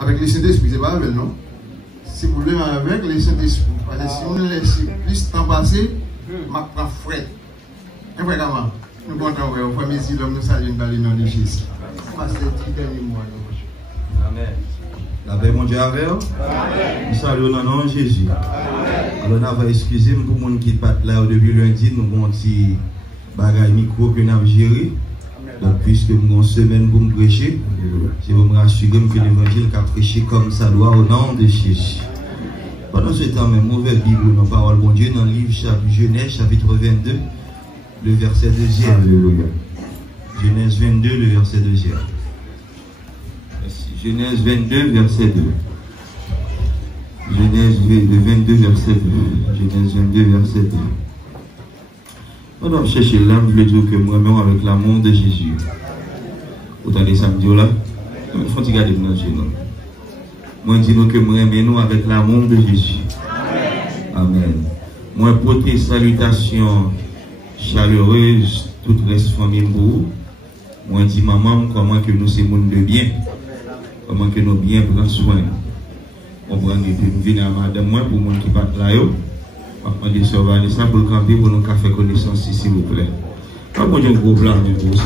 avec les Saint-Esprit, c'est pas avec non? Si vous voulez avec les Saint-Esprit, parce que si vous laissez plus temps passer, ma prend frais. Et voilà comment nous comptons, on fait mes îles, nous saluons dans le nom de Jésus. Parce que c'est le dernier mois. Amen. La paix, mon Dieu, avec vous. Nous saluons dans le nom de Jésus. Alors, on va excuser pour les gens qui sont là depuis lundi, nous avons un petit bagage micro que nous avons géré. Donc, puisque nous avons une semaine pour me prêcher, je vais me rassurer que l'évangile a prêché comme ça doit au nom de Jésus. Pendant ce temps, même mauvais Bible, dans la parole de Dieu, dans le livre Genèse, chapitre 22, le verset 2e. Alléluia. Genèse 22, le verset 2e. Genèse 22, verset 2. Genèse 22, verset 2. Genèse 22, verset 2. On doit chercher l'âme, je veux dire que moi-même avec l'amour de Jésus. Vous entendez ça, me là? Il faut regarder dans Jésus. Moi, je dis que moi, nous avec l'amour de Jésus. Amen. Moi, porter salutations chaleureuses, toute reste famille pour vous. Moi, je dis maman, comment que nous sommes monde de bien. Comment que nous bien prendre soin. On prend des venir à madame moi pour les gens qui partent là. On va demander ça pour le camper pour nous faire connaissance ici, s'il vous plaît. Comment j'ai un gros plan pour ça?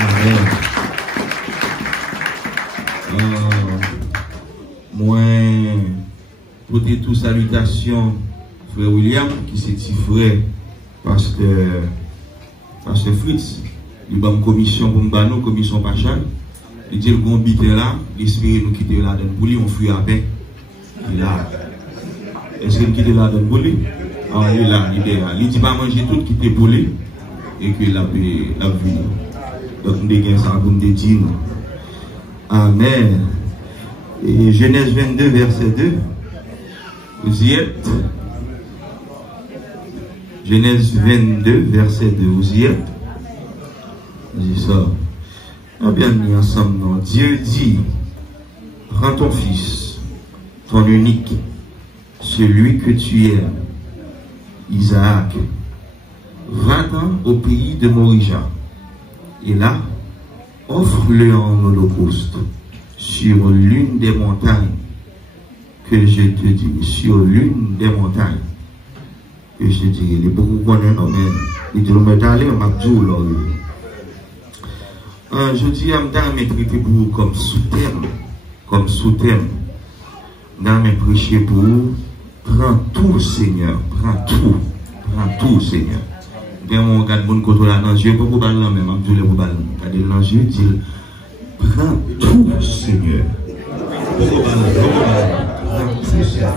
Amen. Moi, pour dire toute salutation, frère William, qui c'est petit frère, parce que Fritz, il a une commission pour nous, commission Pachal. Il dit qu'on habite là, il espère nous quitter là, pour lui, on fuit à peine. Il est là. Est-ce qu'il quitte là pour lui? Ah, il est là, il est là. Il dit pas manger tout, quitter pour lui, et qu'il a vu. Donc, nous avons ça pour nous dire. Amen. Et Genèse 22, verset 2. Vous y êtes? Genèse 22, verset 2. Vous y êtes? Vous y ça. On bien mis ensemble. Non. Dieu dit, rends ton fils, ton unique, celui que tu aimes, Isaac, va-t'en au pays de Morija. Et là, offre-le en holocauste sur l'une des montagnes que je te dis, sur l'une des montagnes que je te dis. Il est beaucoup connu, mais il dit, mais d'aller, on m'a dit, je dis, on m'a traité pour vous comme sous-thème, dans mes prêcher pour vous, prends tout, Seigneur, prends tout, Seigneur. Bien, on regarde mon côté là dans les yeux, pour parler là même, je vais vous parler. Regardez dans les yeux, dit, prends tout, Seigneur. Prends tout, Seigneur.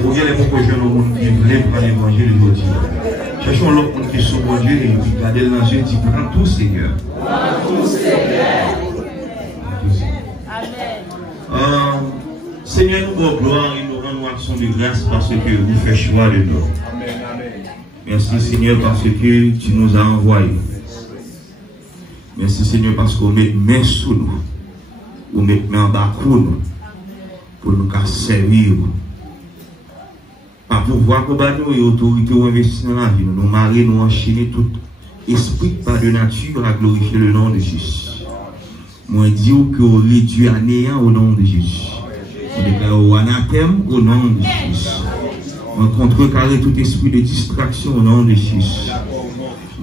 Vous voyez les mots que je monde qui veulent prendre l'évangile aujourd'hui. Cherchons l'autre monde qui est sur mon Dieu et regardez dans les yeux, dit, prends tout, Seigneur. Prends tout, Seigneur. Amen. Seigneur, nous vous gloire et nous rendons action de grâce parce que vous faites choix de nous. Merci Seigneur parce que tu nous as envoyés. Merci Seigneur parce qu'on met main sous nous. On met main en bas pour nous servir. Par pouvoir pour nous et autorité ou investir dans la vie. Nous marier, nous enchaîner tout esprit par de nature à glorifier le nom de Jésus. Moi, je dis que vous réduit à néant au nom de Jésus. On déclare au anathème au nom de Jésus. On contrecarre tout esprit de distraction au nom de Jésus.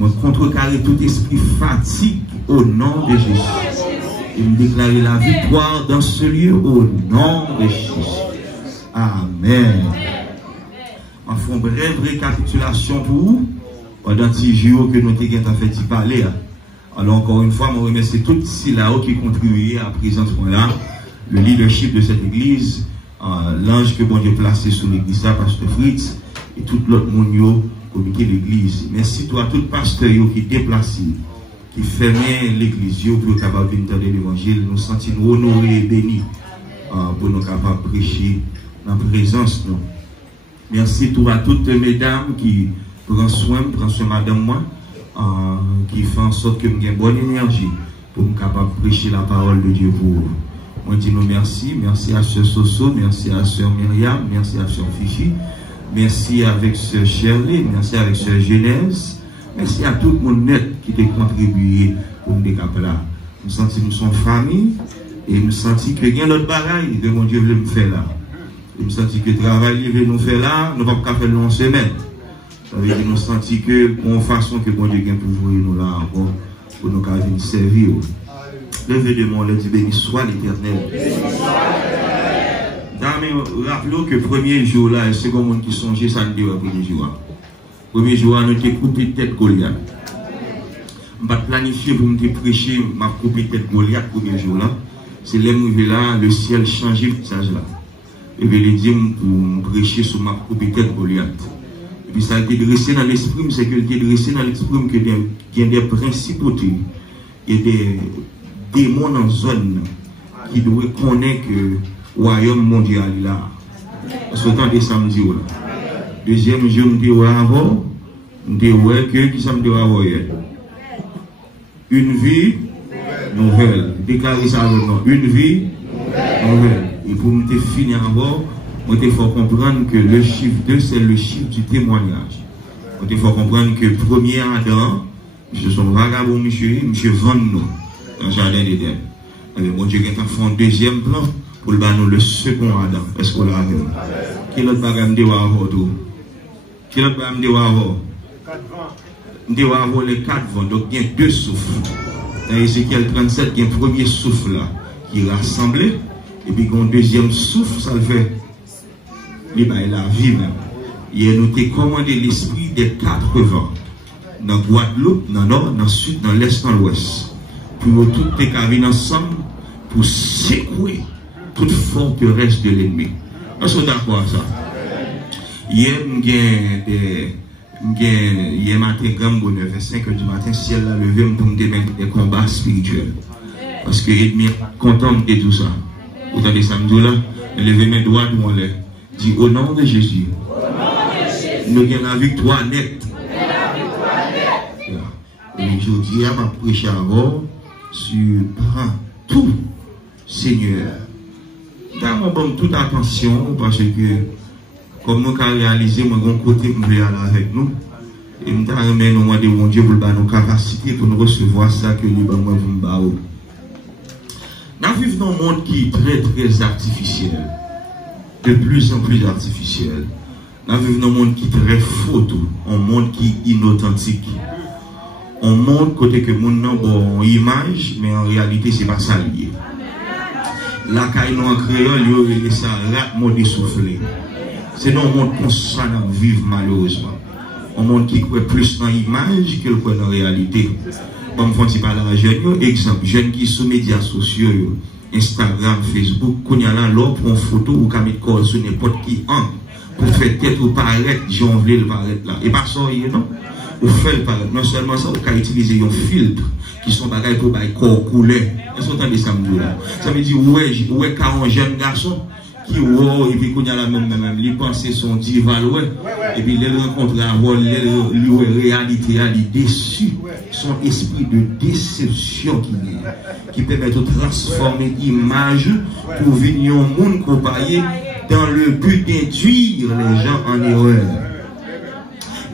On contrecarre tout esprit fatigue au nom de Jésus. Et me déclarer la victoire dans ce lieu au nom de Jésus. Amen. On fait une brève récapitulation pour vous pendant 10 jours que nous avons fait y parler. Alors encore une fois, je remercie tous ceux là qui contribuent à présent là, le leadership de cette église, l'ange que bon Dieu placé sur l'église, pasteur Fritz, et tout l'autre monde comité de l'église. Merci à tout pasteur qui déplacé, qui fermait l'église pour capable de venir dans l'évangile. Nous sentons honorés et bénis pour nous capables de prêcher dans la présence. Merci à toutes les mesdames qui prennent soin de madame moi, qui fait en sorte que j'ai une bonne énergie pour me capable de prêcher la parole de Dieu pour vous. Moi, je dis nous merci. Merci à Sœur Soso, merci à Sœur Myriam, merci à Sœur Fifi, merci avec Sœur Shirley, merci avec Sœur Genèse, merci à tout le monde net qui a contribué pour nous décaper là. Nous sentons nous sommes famille Et je me sens que il y a d'autres bagailles que mon Dieu veut me faire là. Je me sens que le travail qu'il veut nous faire là, nous ne pouvons pas faire en semaine. Ça veut dire que nous sentons que, de façon que mon Dieu vient pour jouer nous là encore, pour nous venir servir. Levez de mon Dieu, béni soit l'Éternel. Rappelons que le premier jour là, le second monde qui songeait, ça ne dit pas le premier jour. Le premier jour, nous avons coupé tête Goliath. Je vais planifier pour me prêcher, ma coupé tête Goliath le premier jour là. C'est là là, le ciel change le visage là. Et puis il dit pour me prêcher sur ma coupé tête Goliath. Et puis ça a été dressé dans l'esprit, c'est que il a dressé dans l'esprit qu'il y a des principautés, il y a des démons dans la zone qui doivent connaître que le royaume mondial est là. Parce que tant de samedi là. Deuxième jour, je me dis avant, je me dis que qui ça me dit avant hier. Une vie nouvelle. Déclarez ça avec nous. Une vie nouvelle. Et pour me finir avant, il faut comprendre que le chiffre 2, c'est le chiffre du témoignage. Il faut comprendre que le premier Adam, je suis un vagabond, monsieur vend nous dans le jardin d'Éden. Bon Dieu qui a fait un deuxième plan pour le second Adam. Est-ce qu'on l'a vu? Quel autre bagage me dit avoir tout? Quel autre bagage me dit avoir? Me dit avoir les 4 vents. Donc il y a 2 souffles. Dans Ézéchiel 37, il y a un premier souffle là qui est rassemblé. Et puis il y a un deuxième souffle, ça le fait. Il y a la vie même. Il a noté commandé l'esprit des 4 vents. Dans Guadeloupe, dans le nord, dans le sud, dans l'est, dans l'ouest. Pour toutes les cabines ensemble, pour secouer toute forteresse de l'ennemi. Est-ce que vous êtes d'accord avec ça? Hier, hier matin, grand bonheur, vers 5 h du matin, ciel a levé pour me démettre des combats spirituels. Parce que l'ennemi est content de tout ça. Vous entendez samedi là? Levez mes doigts de mon lait. Dit au nom de Jésus. Nous avons la victoire nette. Et je dis à ma prêcher avant sur tout, Seigneur. Donne toute attention parce que, comme nous avons réalisé, moi, mon côté, je vais aller avec nous. Et nous avons demandé mon Dieu pour nos capacités pour nous recevoir ça que nous avons fait. Nous vivons dans un monde qui est très, très artificiel. De plus en plus artificiel. Nous vivons dans un monde qui est très photo, un monde qui est inauthentique. Un monde côté que mon nom bon image, mais en réalité c'est pas ça lié. La caille en créole, il y a ça rat mode essoufflé. C'est dans un monde qu'on s'en vivre malheureusement. Un monde qui croit plus dans l'image que dans la réalité. Bon, je vais parler à la jeune, exemple, jeunes qui sont sur les médias sociaux, Instagram, Facebook, qu'on y a là, l'or pour une photo ou qu'on met call sur n'importe qui pour faire tête ou paraître, j'en veux le paraître là. Et pas ça, non? Ou faire paraître, non seulement ça, ou qu'à utiliser un filtre qui sont bagailles pour bailler corps couleur. Est-ce que vous entendez ça? Ça veut dire, ouais, quand un jeune garçon qui et puis qu'on y a la même, les pensées sont divales, et puis les rencontres avant, les réalité, les déçus, son esprit de déception qui permet de transformer l'image pour venir au monde compagnie dans le but d'induire les gens en erreur.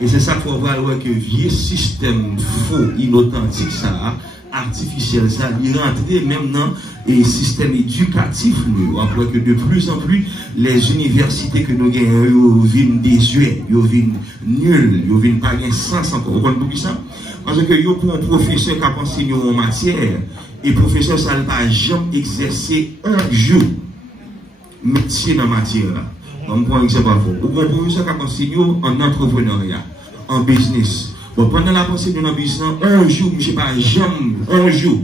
Et c'est ça qu'il faut voir que vieux système faux, inauthentique, ça, artificiel, ça, il rentre même dans les systèmes éducatifs. On voit que de plus en plus, les universités que nous gagnons, ils viennent désuets, ils viennent nuls, ils viennent pas gagner sens encore. Vous comprenez ça? Parce que yo pour un professeur qui a enseigné en matière, et professeur, ça ne va jamais exercer un jour métier dans la matière. Là. On prend un exemple à vous. Ou un professeur qui a enseigné en entrepreneuriat, en business. Bon, pendant la pensée de notre business, un jour, je ne sais pas, jamais, un jour,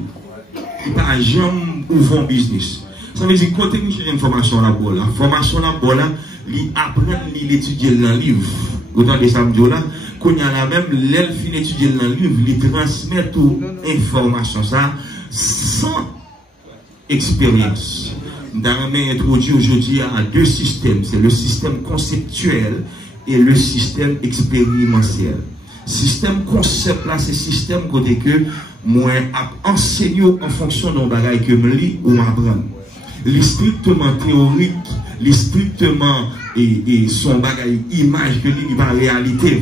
je ne sais pas, jamais ouvrir un business. Ça veut dire, quand tu as une formation là-bas, la formation là-bas, il apprend, il étudie dans le livre. Autant de samedi là, quand il y a la même, l'elle finit d'étudier dans le livre, il transmet toute information, ça, sans expérience. Nous avons introduit aujourd'hui à 2 systèmes. C'est le système conceptuel et le système expérientiel. Système concept là, c'est système côté que moi enseigné en fonction d'un bagage que je lis ou m'apprends. Les strictement théorique, les strictement et son bagage image que lit par réalité.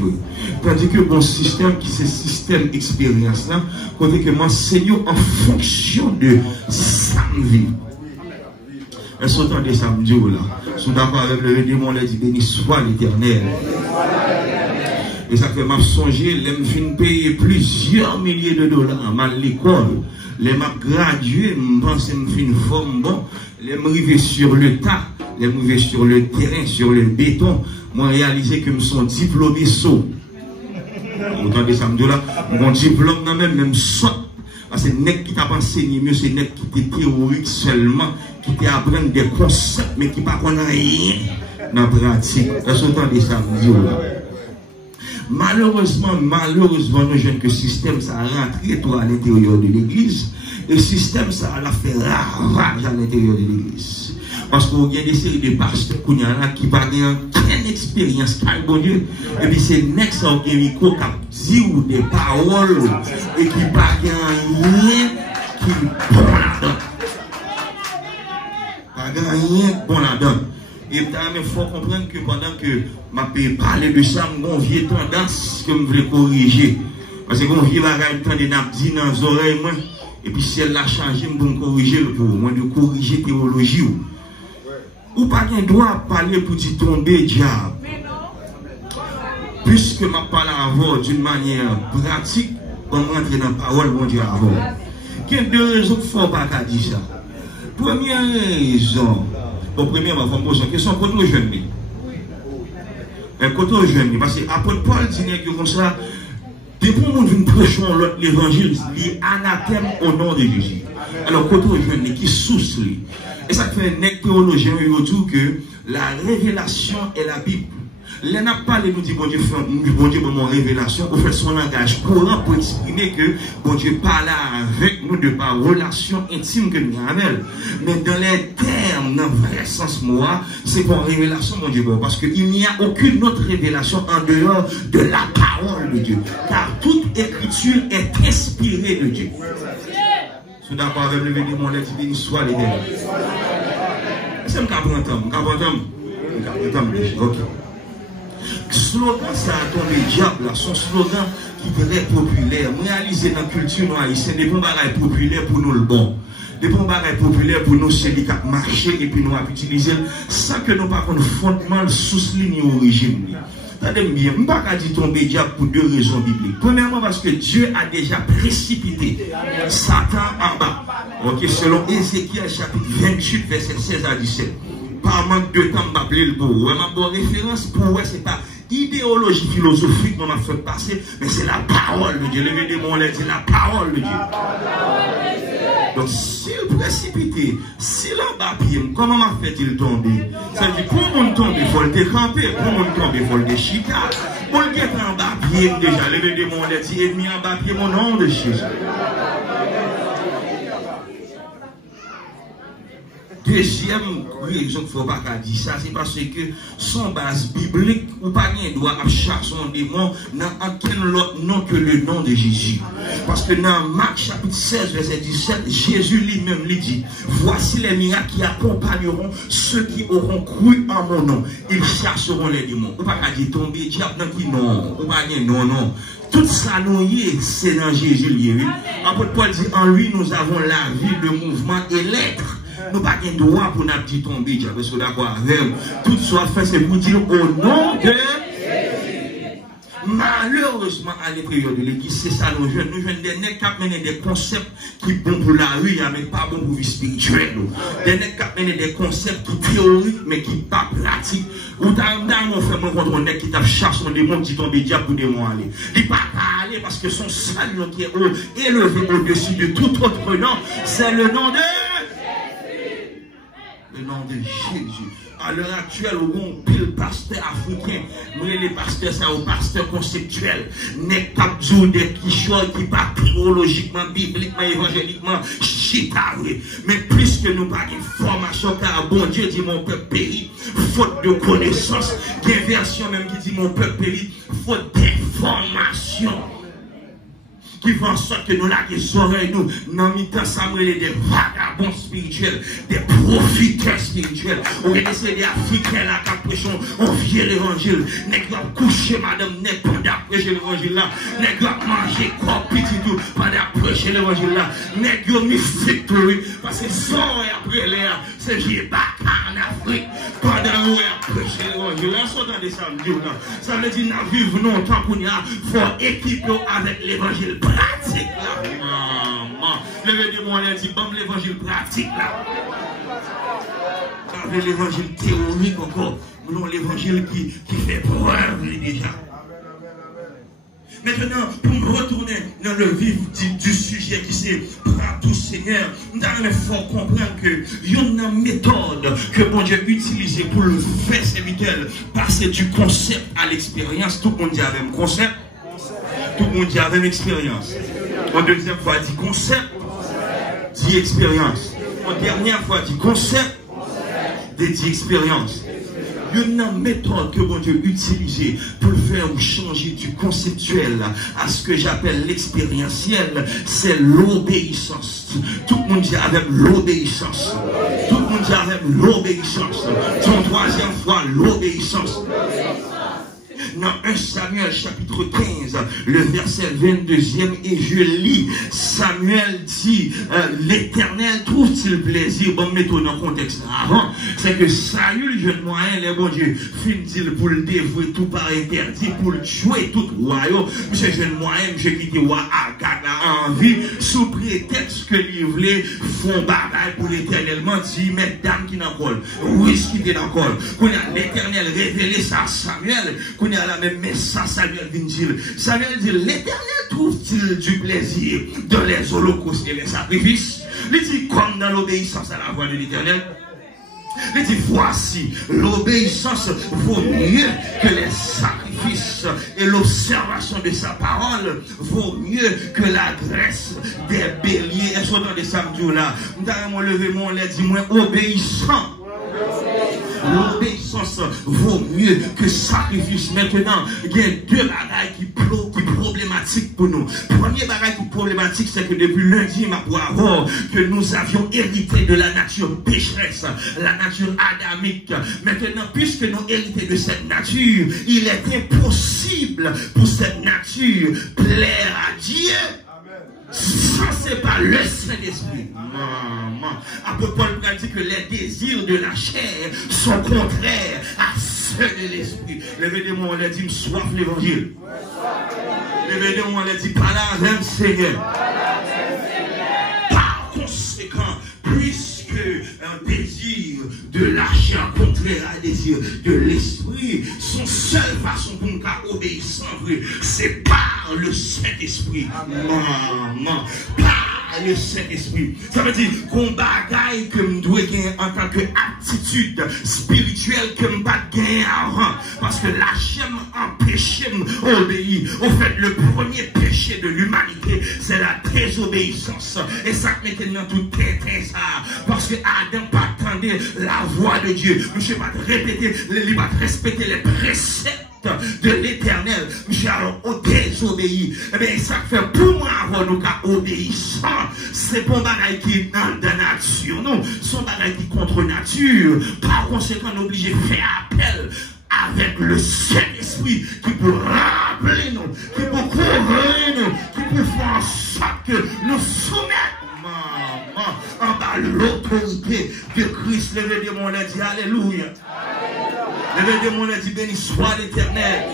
Tandis que mon système qui c'est système expérience là, côté que m'enseigne en fonction de sa vie. Est-ce que vous entendez ça me dit là? Si vous d'accord avec le démon, il dit béni soit l'Éternel. Et ça fait m'a songer, les me payer plusieurs milliers de dollars à l'école. Les m'a gradué, je pense que je une forme bon. Les m'arriver sur le tas, les m'arriver sur le terrain, sur le béton. Moi réalisé que je suis diplômé saut. Vous entendez ça me dit là? Mon diplôme même soit. Parce que nèg qui t'a enseigné mieux, c'est nèg qui était théorique seulement, qui t'apprend des concepts, mais qui ne connaît rien dans la pratique. Est-ce que vous entendez ça me dit là? Malheureusement, nous jeunes que le système ça a rentré tout à l'intérieur de l'église. Et le système ça a fait ravage à l'intérieur de l'église. Parce qu'il y a des séries de pasteurs qui n'ont pas aucune expérience, car bon Dieu. Et puis c'est next au micro qui dit des paroles et qui n'a pas rien qui bon là-dedans. Pas rien bon là-dedans. Et il faut comprendre que pendant que je parle de ça, j'ai une vieille tendance que je voulais corriger. Parce que mon vieux bagage temps de napdi dans les oreilles, et puis si elle l'a changé, je vais corriger pour moi, de corriger théologie. Ou pas qu'un droit parler pour t'y tomber, diable. Puisque je parle avant d'une manière pratique, on rentre dans la parole, mon Dieu, avant. Il y a deux raisons qu'il ne faut pas dire ça. Première raison. Bon, premièrement, il faut me poser une question contre les jeunes. Contre les jeunes, parce que l'apôtre Paul dit que comme ça, depuis que nous prêchons l'évangile, il est anathème au nom de Jésus. Alors, contre les jeunes qui souffrent, et ça fait un théologien autour que la révélation est la Bible. Les n'a pas nous dit bon Dieu, mon révélation, pour faire son langage courant pour exprimer que bon Dieu parle avec nous de par relation intime que nous avons. Mais dans les termes, dans le vrai sens moi, c'est pour révélation, mon Dieu, parce qu'il n'y a aucune autre révélation en dehors de la parole de Dieu. Car toute écriture est inspirée de Dieu. Si d'accord avec le démon, les béni soit les démons. C'est un ok. Slogan ça a tombé diable, son slogan qui est très populaire, réalisé dans la culture noire, c'est des bons bagages populaires pour nous le bon. Des bons bagages populaires pour nous, c'est des cap marcher et puis nous utiliser sans que nous pas qu'on fondement sous-ligne origine. Attendez bien, je ne vais pas dire tomber diable pour deux raisons bibliques. Premièrement, parce que Dieu a déjà précipité Satan en bas. Ok, selon Ézéchiel chapitre 28, verset 16 à 17. Par manque de temps, je vais appeler le beau. Ma bonne référence pour moi, ce n'est pas idéologie philosophique qu'on a fait passer, mais c'est la parole de Dieu. Le démon, c'est la parole de Dieu. Donc, s'il précipité, s'il en bas pied, comment m'a fait-il tomber? Ça veut dire, pour mon tomber, il faut le décamper. Pour mon tomber, il faut le déchiquer. Pour le guetter en bas pied, déjà, le démon, il est mis en bas pied, mon nom de Jésus. Deuxième raison qu'il ne faut pas dire ça, c'est parce que son base biblique, ou pas rien doit chasser son démon dans aucun autre nom que le nom de Jésus. Parce que dans Marc chapitre 16, verset 17, Jésus lui-même lui dit, voici les miracles qui accompagneront ceux qui auront cru en mon nom. Ils chasseront les démons. Ou pas dire tomber, diable dans qui non. Ou pas dire non, non. Tout ça, nous y est, c'est dans Jésus. L'apôtre Paul dit, en lui, nous avons la vie, le mouvement et l'être. Nous n'avons pas de droit pour nous dire tomber, parce que d'accord avec tout soit fait, c'est pour dire au nom de Jésus. Malheureusement, à l'intérieur de l'église, c'est ça nos jeunes. Nous jeunes des nègres qui mènent des concepts qui sont bons pour la rue, mais pas bons pour la vie spirituelle. Des nègres qui mènent des concepts qui théoriques, mais qui ne sont pas pratiques. Ou dans mon frère, mon contre un nègre qui tape chasse son démon, qui tombe diable pour démon aller. Il ne peut pas aller parce que son seul nom qui est élevé au-dessus de tout autre nom, c'est le nom de le nom de Jésus. À l'heure actuelle, au bon pile pasteur africain, nous les pasteurs, c'est un pasteur conceptuel. N'est pas des quichots qui pas théologiquement, bibliquement, évangéliquement, chitaré. Mais plus que nous pas de formation, car bon Dieu dit mon peuple périt, faute de connaissance. Il y a une version même qui dit mon peuple périt, faute d'information. Qui font en sorte que nous là, les oreilles, nous, dans mi-temps, ça me des vagabonds spirituels, des profiteur spirituel. On est des Africains là qui prêchent, on vient l'évangile. N'est-ce pas coucher madame, n'est pas d'apprêcher l'évangile là. N'est-ce pas manger corps petit tout, pas d'apprêcher l'évangile là. N'est-ce pas mystique tout, parce que sans après l'air, c'est j'ai pas en Afrique. Pendant où prêcher l'évangile là, ça des samedis là. Ça veut dire nous vivons longtemps qu'on y a, faut équiper avec l'évangile pratique là. Levez-moi, on a dit, bon, l'évangile pratique là. Avec l'évangile théorique encore, non, l'évangile qui fait preuve déjà. Maintenant, pour me retourner dans le vif du sujet qui c'est tout Seigneur, nous devons comprendre que il y a une méthode que bon Dieu utilise pour le faire serviteur, passer du concept à l'expérience. Tout le monde dit avec un concept, tout le monde dit avec une expérience. En deuxième fois, dit concept, dit expérience. En dernière fois, dit concept, dit expérience. Il y a une méthode que bon Dieu utilise pour le faire changer du conceptuel à ce que j'appelle l'expérientiel, c'est l'obéissance. Tout le monde dit avec l'obéissance. Tout le monde dit avec l'obéissance. Son troisième fois, l'obéissance. Dans 1 Samuel chapitre 15, le verset 22e, et je lis, Samuel dit, l'Éternel trouve-t-il plaisir, bon, mettons dans le contexte avant, c'est que Saül, jeune moyen, les bon Dieu, finit-il pour le dévouer tout par interdit, pour le tuer tout royaume, monsieur jeune moyen, monsieur qui dit, roi Agag a envie, sous prétexte que lui voulait font bagaille pour l'Éternellement, dit, mais dame qui n'en colle, risque qui n'en colle, qu'on a l'Éternel révélé ça à Samuel, qu'on a la même message Samuel dit. Samuel dit, l'Éternel trouve-t-il du plaisir dans les holocaustes et les sacrifices? Il dit, comme dans l'obéissance à la voix de l'Éternel. Il dit, voici, l'obéissance vaut mieux que les sacrifices et l'observation de sa parole vaut mieux que la graisse des béliers. Est-ce qu'on a des samedis là? Nous levé mon lait, dit, moi, obéissant. L'obéissance vaut mieux que sacrifice. Maintenant, il y a deux bagailles qui problématiques pour nous. Premier bagage qui problématique, c'est que depuis lundi, ma poire, que nous avions hérité de la nature pécheresse, la nature adamique. Maintenant, puisque nous héritons de cette nature, il est impossible pour cette nature plaire à Dieu. Ça, c'est pas le Saint-Esprit. Après, Paul dit que les désirs de la chair sont contraires à ceux de l'Esprit. Levez-moi, on l'a dit, soif l'évangile. Levez-moi, on l'a dit, par la même Seigneur. Par conséquent, puisque un désir de la chair contraire à un désir de l'esprit, son seule façon pour nous obéir sans vrai, c'est par le Saint-Esprit. Par le Saint-Esprit. Ça veut dire qu'on bagaille que nous devons gagner en tant qu'attitude spirituelle que nous ne pas gagner avant. Parce que la chair empêche d'obéir. En fait, le premier péché de l'humanité, c'est la désobéissance. Et ça mettait dans tout ça. Parce que Adam pas attendait la voix de Dieu. Je ne vais pas répéter, il va respecter les préceptes de l'Éternel. Monsieur, alors, on désobéit. Eh bien, ça fait pour moi avoir nous qu'à obéissant. C'est pas un bagage qui est dans la nature, non. C'est un bagage qui est contre nature. Par conséquent, on est obligé de faire appel avec le Saint-Esprit qui peut rappeler nous, qui peut couvrir nous, qui peut faire en sorte que nous soumettons en bas l'autorité de Christ. Levez des mots, on a dit Alléluia. Levez des mots, on a dit béni soit l'Éternel.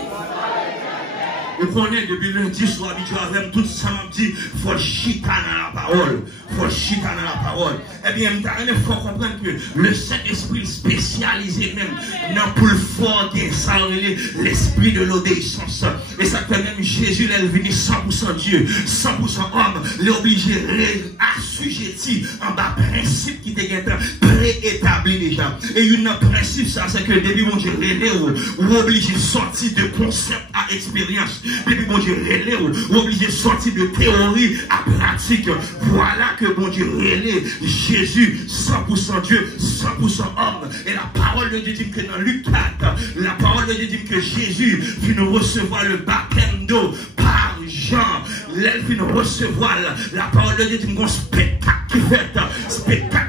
Vous connaissez depuis lundi soir, habitué avec tout ça, m'a dit, faut chiter dans la parole. Faut chiter dans la parole. Eh bien, il faut comprendre que le Saint-Esprit spécialisé même dans pour le fort ça l'esprit de l'obéissance. Et ça fait même Jésus, il est venu 100% Dieu, 100% homme, l'obligé assujetti en bas principe qui était préétabli déjà. Et une principe, ça, c'est que depuis mon Dieu, ou obligé de sortir de concept à expérience. Depuis bon Dieu relais, ou obligé de sortir de théorie à pratique. Voilà que bon Dieu relais Jésus 100% Dieu, 100% homme. Et la parole de Dieu dit que dans Luc 4, la parole de Dieu dit que Jésus vient recevoir le baptême d'eau par Jean. Elle vient recevoir la parole de Dieu dit qu'on spectacle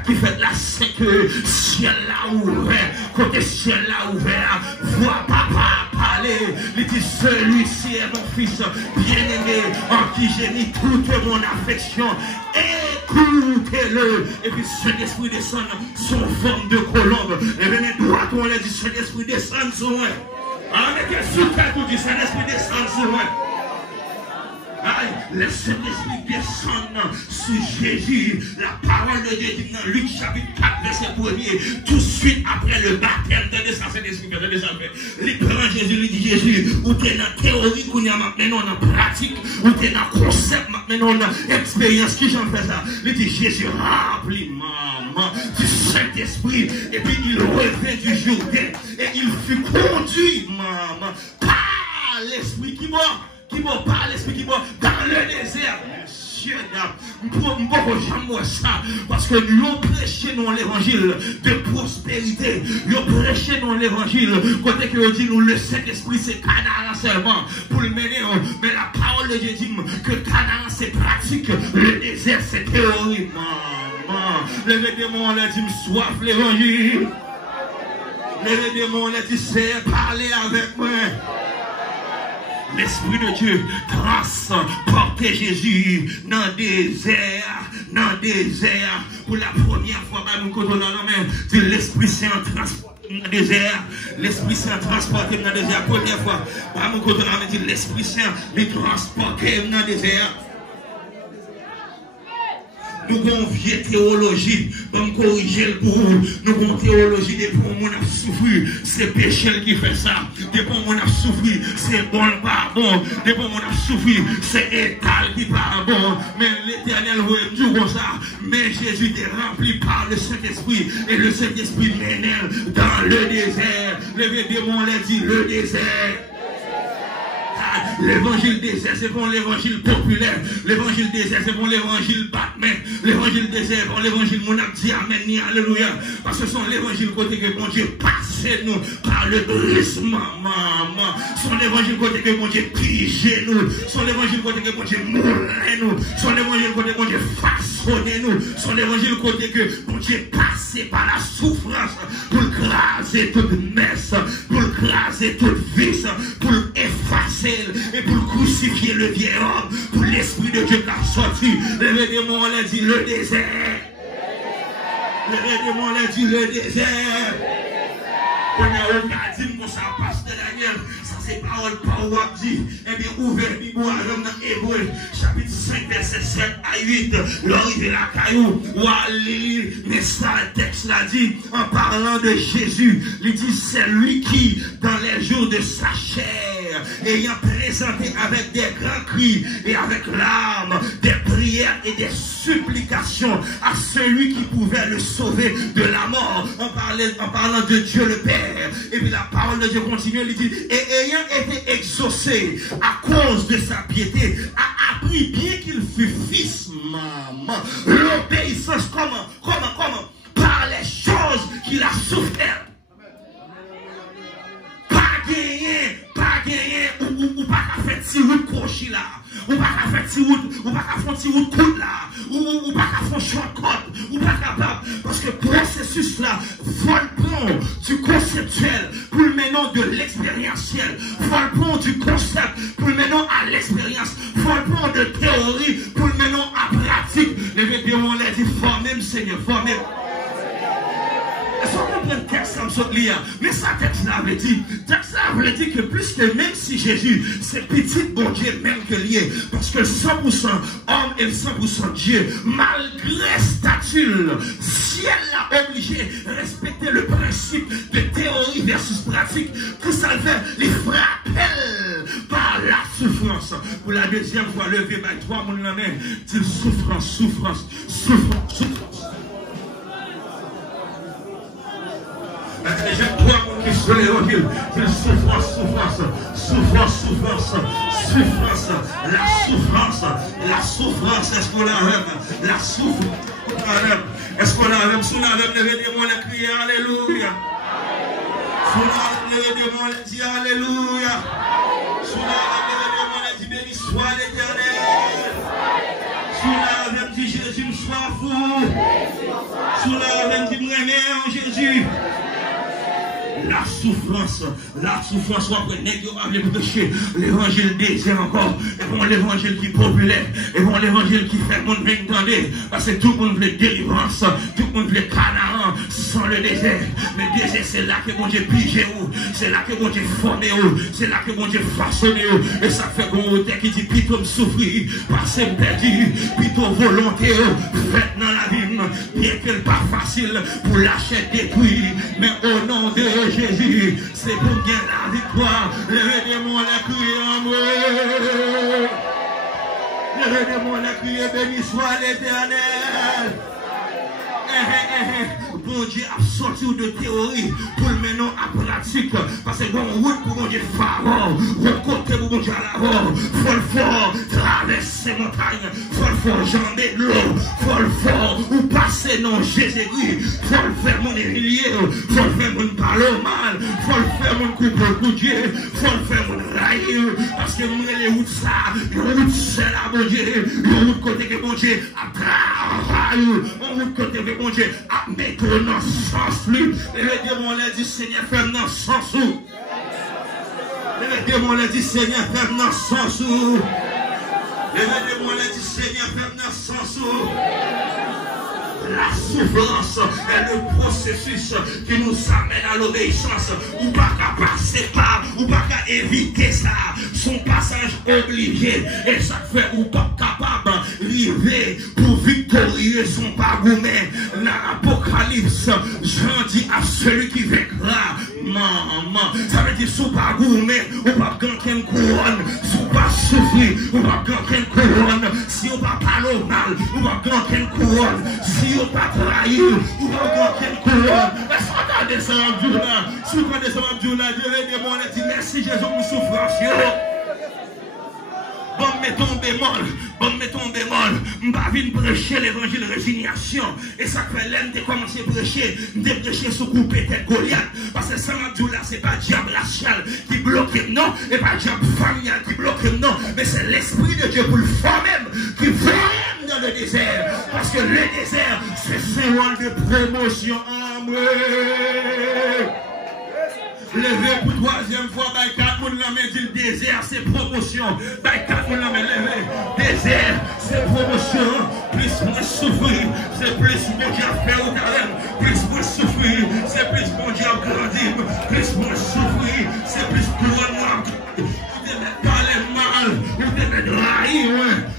qui fait la 5 que ciel là ouvert, côté ciel là ouvert, vois papa parler, il dit celui-ci est mon fils bien-aimé, en qui j'ai mis toute mon affection, écoutez-le. Et puis Saint-Esprit descend sous forme de colombe, et venez droit, on l'a dit, Saint-Esprit descend sur moi. Alors mettez sous tête, on dit Saint-Esprit descend sur moi. Le Saint-Esprit descend sur Jésus. La parole de Dieu dit dans Luc chapitre 4, verset 1er, tout de suite après le baptême de Saint-Esprit, il prend Jésus, il dit Jésus, ou tu es dans la théorie, ou tu es maintenant dans la pratique, ou tu es dans le concept, maintenant dans l'expérience qui j'en fais ça. Il dit Jésus, remplis maman du Saint-Esprit, et puis il revint du Jourdain, et il fut conduit, maman, par l'Esprit qui mort. Qui m'a parlé, l'esprit qui m'a dans le désert. Monsieur, j'aime ça. Parce que nous prêchons l'évangile de prospérité. Nous prêchons l'évangile. Côté que nous dit, nous, le Saint-Esprit, c'est Canaan seulement. Pour le mener, mais la parole de Dieu dit que Canaan, c'est pratique. Le désert, c'est théorie. Maman, les démons, on l'a dit, soif l'évangile. Les démons, on l'a dit, c'est parler avec moi. L'Esprit de Dieu transportait Jésus dans le désert, pour la première fois, l'Esprit Saint transporté dans le désert, l'Esprit Saint transporté dans le désert, première fois, l'Esprit Saint les transporté dans le désert. Nous avons une vieille théologie, pour corriger le pour nous avons une théologie de pour mon a souffrir, c'est péché qui fait ça, de pour mon a souffrir, c'est bon pas bon, de pour mon a souffrir, c'est étal qui pas bon, mais l'Éternel veut tout comme ça, mais Jésus est rempli par le Saint-Esprit, et le Saint-Esprit mène dans le désert, le démon l'a dit, le désert. L'évangile désert, c'est pour l'évangile populaire. L'évangile désert, c'est pour l'évangile Batman. L'évangile désert, c'est pour l'évangile mon âme dit amen, ni alléluia. Parce que c'est l'évangile côté que mon Dieu passe nous par le brisement, maman. C'est l'évangile côté que mon Dieu pige nous. C'est l'évangile côté que mon Dieu moule nous. C'est l'évangile côté que mon Dieu façonne nous. C'est l'évangile côté que mon Dieu passe par la souffrance pour craser toute messe, pour craser toute vice, pour effacer et pour crucifier le vieil homme, pour l'Esprit de Dieu qui a sorti. Le démon l'a dit le désert. Le démon l'a dit le désert. On a regardé comme ça passe de la guerre. Ça c'est parole par où on dit. Eh bien, ouvert Bible dans Hébreu, chapitre 5, verset 7 à 8. L'arrivée la caillou, ou à lire, mais ça, le texte l'a dit, en parlant de Jésus, il dit c'est lui qui, dans les jours de sa chair, ayant présenté avec des grands cris et avec larmes, des prières et des supplications à celui qui pouvait le sauver de la mort, en parlant de Dieu le Père. Et puis la parole de Dieu continue, il dit, et ayant été exaucé à cause de sa piété, a appris bien qu'il fut fils, maman, l'obéissance, comment, par les choses qu'il a souffert. Pas gagner, ou pas qu'à faire si route crochi là, ou pas qu'à faire si route, ou pas qu'à faire si route coude là, ou pas qu'à faire shortcut, ou pas capable, parce que processus là, faut le prendre du conceptuel pour le mener de l'expérientiel, faut le prendre du concept pour le mener à l'expérience, faut le prendre de théorie pour le mener à pratique. Les vidéos on l'a dit, formez-moi Seigneur, formez-moi. Est-ce qu'on comprend le texte comme ça, mais ça texte là avait dit, texte là voulait dire que plus que même si Jésus, c'est petit bon Dieu même que lié, parce que 100% homme et 100% Dieu, malgré statut, ciel l'a obligé de respecter le principe de théorie versus pratique, que ça fait les frappels par la souffrance. Pour la deuxième fois, levé par 3 moun la main, dit souffrance. J'aime trois mots qui sont l'évangile. Souffrance. La souffrance. Est-ce qu'on la rêve? La souffrance. Est-ce qu'on la rêve? Sous la rêve, levez des mots, les crier alléluia. Sous la rêve, levez des mots, les dire alléluia. Sous la rêve, levez des mots, les dire béni soit l'Éternel. Sous la rêve, dit Jésus, sois fou. Sous sous la veine qui me remet en Jésus. La souffrance, on peut aller prêcher l'évangile désert encore, et bon l'évangile qui est populaire, et bon l'évangile qui fait mon bien entendre, parce que tout le monde veut délivrance, tout le monde veut Canaan sans le désert. Mais le désert, c'est là que bon Dieu pige, c'est là que bon Dieu forme, c'est là que bon Dieu façonne, et ça fait qu'on terre qui dit plutôt me souffrir, parce que me perdu, plutôt volonté, faite dans la vie, bien qu'elle pas facile pour lâcher détruire, mais au nom de Jésus, c'est pour gagner la victoire. Levez-moi la crier en moi. Levez-moi la crier, béni soit l'Éternel. Bon Dieu a sorti de théorie pour le mener en pratique. Parce que bon route pour bon Dieu pharaon, bon côté pour bon Dieu à l'avant, faut le fort, traverser montagnes, faut le fort, jamber de l'eau, faut le fort, ou passer dans Jésus-Christ, faut le faire mon humilier, faut le faire mon parler mal, faut le faire mon couper le coup de Dieu, faut le faire mon railler, parce que moi les routes ça, les routes c'est là bon Dieu, les routes côté que bon Dieu a travaillé, les routes côté que bon Dieu a mettre dans le sens lui. Et le démon l'a dit Seigneur ferme dans le sens où. Et le démon l'a dit Seigneur ferme dans le sens où. Et le démon l'a dit Seigneur ferme dans le sens où. La souffrance est le processus qui nous amène à l'obéissance. Ou pas qu'à passer par, ou pas qu'à éviter ça. Son passage obligé. Et ça fait ou pas capable d'arriver pour victorieux son pagoumé. Dans l'Apocalypse, Jean dit à celui qui vaincra. Maman, ça veut dire sous pagoumé, ou pas gagner couronne. Sous pas souffrir, ou pas gagner couronne. Si on va parler mal, ou pas gagner couronne. Si on pas trahir, ou pas gagner couronne. Est-ce qu'on entendait ça en Dieu là? Si vous entendez ça en Dieu là, Dieu est démon, il dit merci Jésus pour souffrance. Bon, mettons bémol, m'pas vinn prêcher l'évangile de résignation. Et ça fait l'aime de commencer à prêcher, de prêcher sous couper tête Goliath. Parce que ça m'a dit là, c'est pas diable racial qui bloque, non, et pas diable familial qui bloque, non, mais c'est l'esprit de Dieu pour le fort même, qui fait dans le désert. Parce que le désert, c'est ce rôle de promotion en moi. Levé pour troisième fois, by 4 moun la main dit le désert, c'est promotion. By 4 moun la main levé. Désert, c'est promotion. Plus moi souffrir, c'est plus mon Dieu a fait au carême. Plus moi souffrir, c'est plus mon Dieu a grandi. Plus moi souffrir, c'est plus pour moi. Vous devez parler mal, vous devez trahir,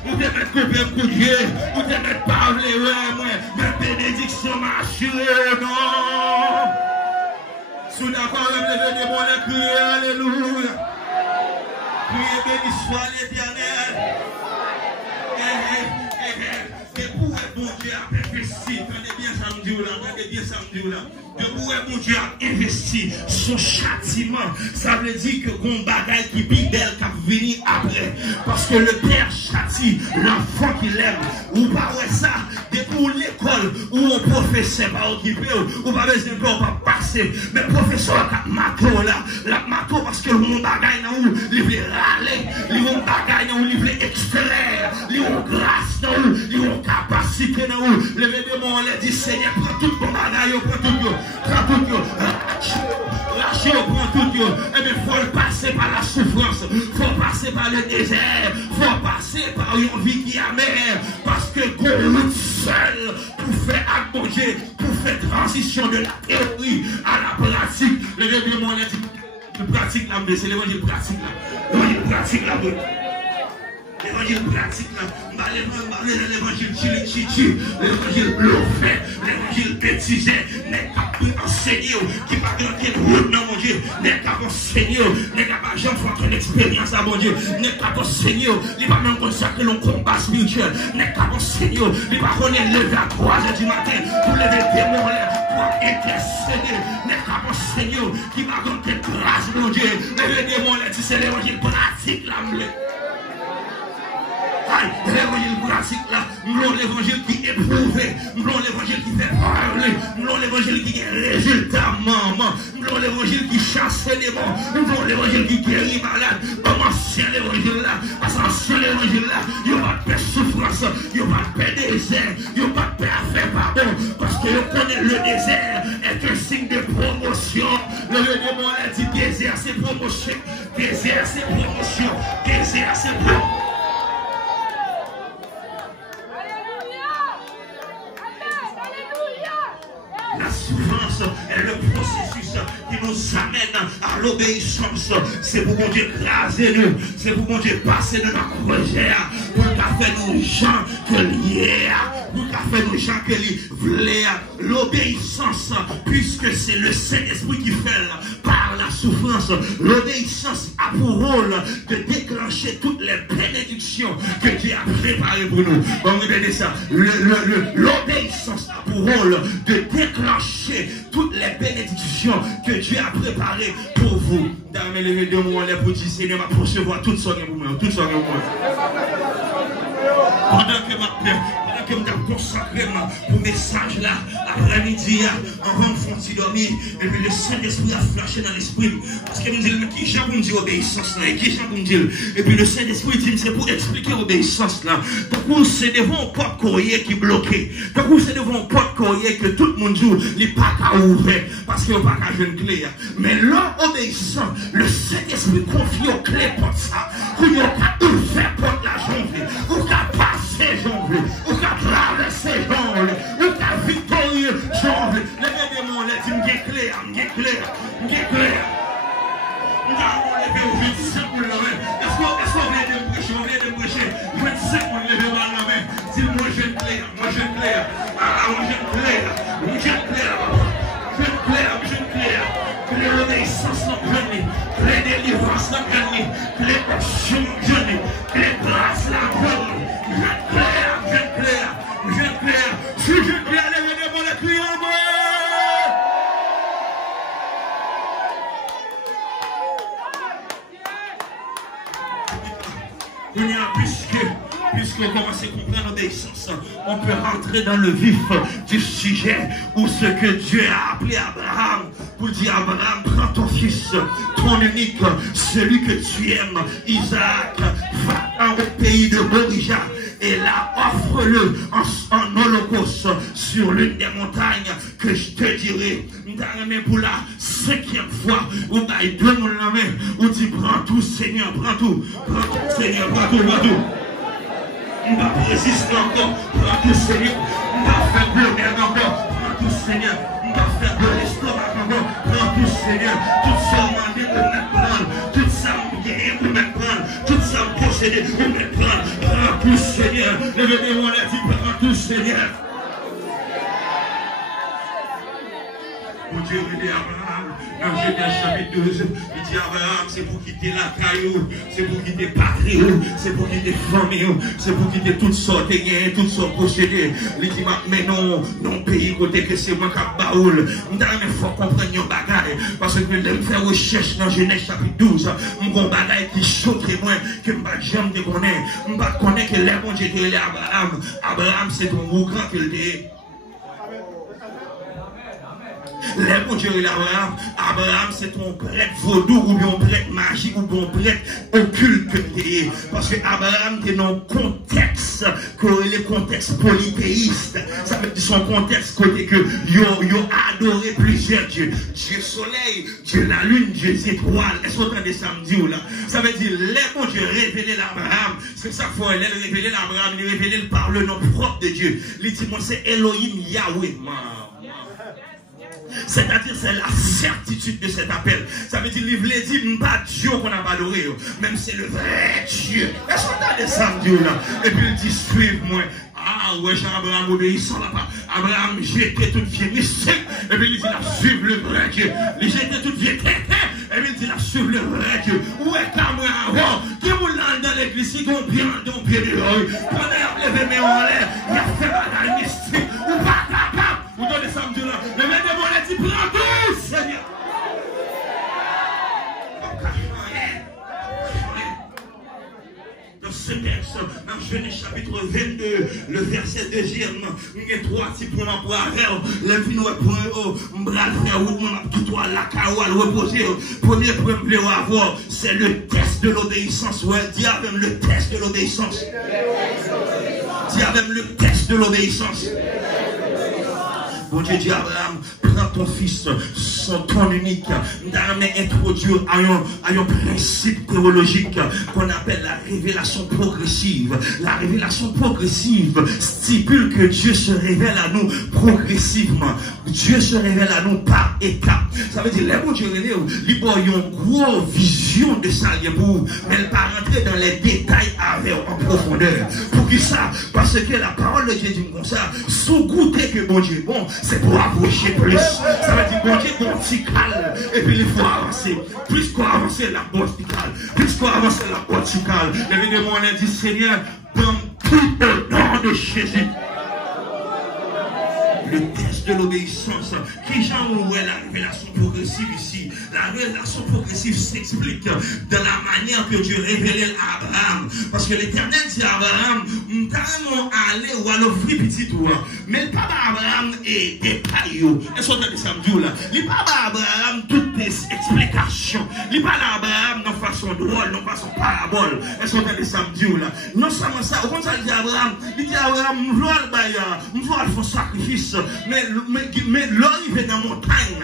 vous devez couper un coup de Dieu, vous devez parler, mais bénédiction m'a assuré, non. Sous d'accord, le démon a crié, alléluia. Criez, béni soit l'Éternel. Et pour bon Dieu a investi, tenez bien samedi là, tenez bien samedi là. De pour bon Dieu a investi son châtiment, ça veut dire que bon bagaille qui est belle qui va venir après. Parce que le Père châtie l'enfant qu'il aime. Ou pas ça, depuis l'école où on professeur pas occupé, ou pas besoin de pas passer. Mais professeur a mato là, la mato parce que le monde bagaille dans où il veut râler, le monde bagaille dans où il veut extraire, il veut grâce dans où, il veut capacité dans où. Le démon a dit Seigneur, prends tout mon bagaille, prends tout. Prends tout, lâchez, prends tout, et bien il faut passer par la souffrance, il faut passer par le désert, il faut passer par une vie qui est amère, parce que Goliath seul pour faire abonder, pour faire transition de la théorie à la pratique. Le démon a dit, le pratique là, c'est l'évangile pratique là, l'évangile pratique là. L'évangile pratique là, l'évangile chili, l'évangile bluffé, l'évangile bêtisé, n'est qu'à enseigner, qui va gagner route dans mon Dieu, n'est qu'à enseigner, n'est qu'à pas jamais faire ton expérience à mon Dieu, n'est qu'à enseigner, il va même consacrer le combat spirituel, n'est qu'à enseigner, il va connaître lever à 3h du matin pour lever des démons pour intercéder, n'est qu'à enseigner, qui va gagner grâce mon Dieu, les démons c'est l'évangile pratique là. L'évangile pratique là, nous l'évangile qui éprouve, nous l'évangile qui fait parler, nous l'évangile l'évangile qui a résultat, maman. Nous voulons l'évangile qui chasse les démons. Nous voulons l'évangile qui guérit malade. Comme ancien l'évangile là. Parce qu'ancien l'évangile là, il n'y a pas de paix souffrance, il n'y a pas de paix désert, il n'y a pas de paix à faire pardon. Parce que vous connaissez le désert est un signe de promotion. Le démon a dit désert c'est promotion. Désert c'est promotion. Désert c'est promotion. La souffrance est le processus qui nous amène à l'obéissance. C'est pour qu'on Dieu écraser nous. C'est pour qu'on Dieu passer de notre projet. Pour qu'on fait nos gens que liés. Pour qu'on fait nos gens que liés. L'obéissance, puisque c'est le Saint-Esprit qui fait par la souffrance. L'obéissance a pour rôle de déclencher toutes les bénédictions que Dieu a préparées pour nous. On regarde ça. L'obéissance a pour rôle de déclencher toutes les bénédictions que Dieu a préparées pour vous. Dans mes levées de moi, les petits Seigneur va recevoir toutes sortes de moments, toutes sortes de moments. Pendant que je me consacré pour le message là, après-midi, avant de faire dormir, et puis le Saint-Esprit a flashé dans l'esprit. Parce que nous disons, qui j'ai pour me dire obéissance là, qui j'ai pour me dire. Et puis le Saint-Esprit dit, c'est pour expliquer l'obéissance là. Donc, c'est devant un porte courrier qui est bloqué. Donc, c'est devant un porte courrier que tout le monde joue, il n'est pas qu'à ouvrir, parce qu'il n'y a pas qu'à jouer une clé. Mais l'homme obéissant, le Saint-Esprit confie aux clés pour ça. Pour qu'il n'y a pas ouvert porte la janvier, ou qu'à passer janvier, ou qu'à traverser janvier, ou qu'à victorieux janvier. Les démons, les dit, m'est clair. Nous avons levé 25 000 mains. Est-ce qu'on vient de prêcher? 25 000 levé par la main. Dis-moi, je clair. Que l'obéissance n'a gagné, que la délivrance n'a gagné, que les passions n'a gagné, que les grâces n'a gagné. Je clair. Si je clair, levez-moi les prières. Puisqu'on commence à comprendre l'obéissance, on peut rentrer dans le vif du sujet où ce que Dieu a appelé Abraham pour dire Abraham, prends ton fils, ton unique, celui que tu aimes, Isaac, va dans le pays de Morija et là offre-le en holocauste sur l'une des montagnes que je te dirai. Pour la 5e fois, où tu donnes la main, où tu prends tout, Seigneur, prends tout, Seigneur, prends tout. On va résister encore, prends tout, Seigneur. On va faire bonheur encore, prends tout, Seigneur. On va faire de l'estomac encore, prends tout, Seigneur. Tout ça demandé pour me prendre, tout ça me pour me prendre, tout ça me posséder pour me prendre, prends tout, Seigneur. Levez-moi la dit, prends tout, Seigneur. Mon Dieu, il dit Abraham, dans Genèse chapitre 12, il dit Abraham, c'est pour quitter la caillou, c'est pour quitter patrie, c'est pour quitter famille, c'est pour quitter toutes sortes de gains, toutes sortes de possédés. Il dit, mais non, pays côté que c'est moi qui a baoul. Il faut comprendre une bagaille, parce que je vais faire recherche dans Genèse chapitre 12, mon bagaille qui choquerait moins, que je ne vais jamais te connaître. Je ne vais pas connaître que les bon Dieu est Abraham. Abraham, c'est ton grand qu'il est. Les bon Dieu et l'Abraham, Abraham c'est ton prêtre vaudou ou bien prêtre magique ou bien prêtre occulte. Parce que Abraham est dans un contexte, le contexte polythéiste. Ça veut dire son contexte côté que yo adoré plusieurs dieux. Dieu soleil, Dieu la lune, Dieu les étoiles. Est-ce qu'on entend des samedis ou là? Ça veut dire les bon Dieu révélé l'Abraham. C'est ça qu'il faut révéler l'Abraham, il révélé par le nom propre de Dieu. Il dit moi c'est Elohim Yahweh. C'est-à-dire, c'est la certitude de cet appel. Ça veut dire, il voulait dire, pas Dieu qu'on a adoré, même c'est le vrai Dieu. Est-ce qu'on a descendu là? Et puis il dit, suive-moi. Ah ouais, Jean-Abraham obéissant là-bas. Abraham jetait toute vieille mystique. Et puis il dit, suive le vrai Dieu. Il jetait toute vieille tête. Et puis il dit, suive le vrai Dieu. Où est Cameroun avant? Qui vous l'a dans l'église, qui ont bien dans pied de l'œil. Pendant qu'il a levé mes en l'air, il a fait la mystique. Ou pas capable. Vous donnez samedi là. Le maître de mon dit, prends tout, Seigneur. Le Seigneur, dans Genèse chapitre 22, le verset 2e, il y a 3 types pour m'avoir. Les vignes pour m'bral faire ou tout la carouale reposer. Premier point avoir, c'est le test de l'obéissance. Ouais, dis avec le test de l'obéissance. Dis avec le test de l'obéissance. Bon Dieu dit à Abraham, prends ton fils, ton unique, d'amener introduire à un principe théologique qu'on appelle la révélation progressive. La révélation progressive stipule que Dieu se révèle à nous progressivement. Dieu se révèle à nous par étapes. Ça veut dire, les bon Dieu, il a une grosse vision de ça, mais elle ne pas rentrer dans les détails en profondeur. Pour qui ça? Parce que la parole de Dieu dit comme ça, sous goûter que bon Dieu est bon, c'est pour approcher plus. Ça veut dire, bon Dieu, bon petit calme. Et puis il faut avancer. Plus qu'on avance la bonne calme. Plus qu'on avance la bonne calme. Évidemment, on a dit, Seigneur, dans tout le nom de Jésus. Le test de l'obéissance. Qui j'en où est la révélation progressive ici? La révélation progressive s'explique de la manière que Dieu révélait à Abraham. Parce que l'Éternel dit à Abraham, nous allons aller ou à l'offrir petit tour. Mais le papa Abraham est des paillots. Et ce que ça me dit là. Le papa Abraham, toutes les explications. Le papa Abraham, non façon drôle, non façon parabole. Et ce que ça me dit là. Non seulement ça, au contraire, il dit à Abraham, je veux faire sacrifice. Mais l'arrivée dans la montagne,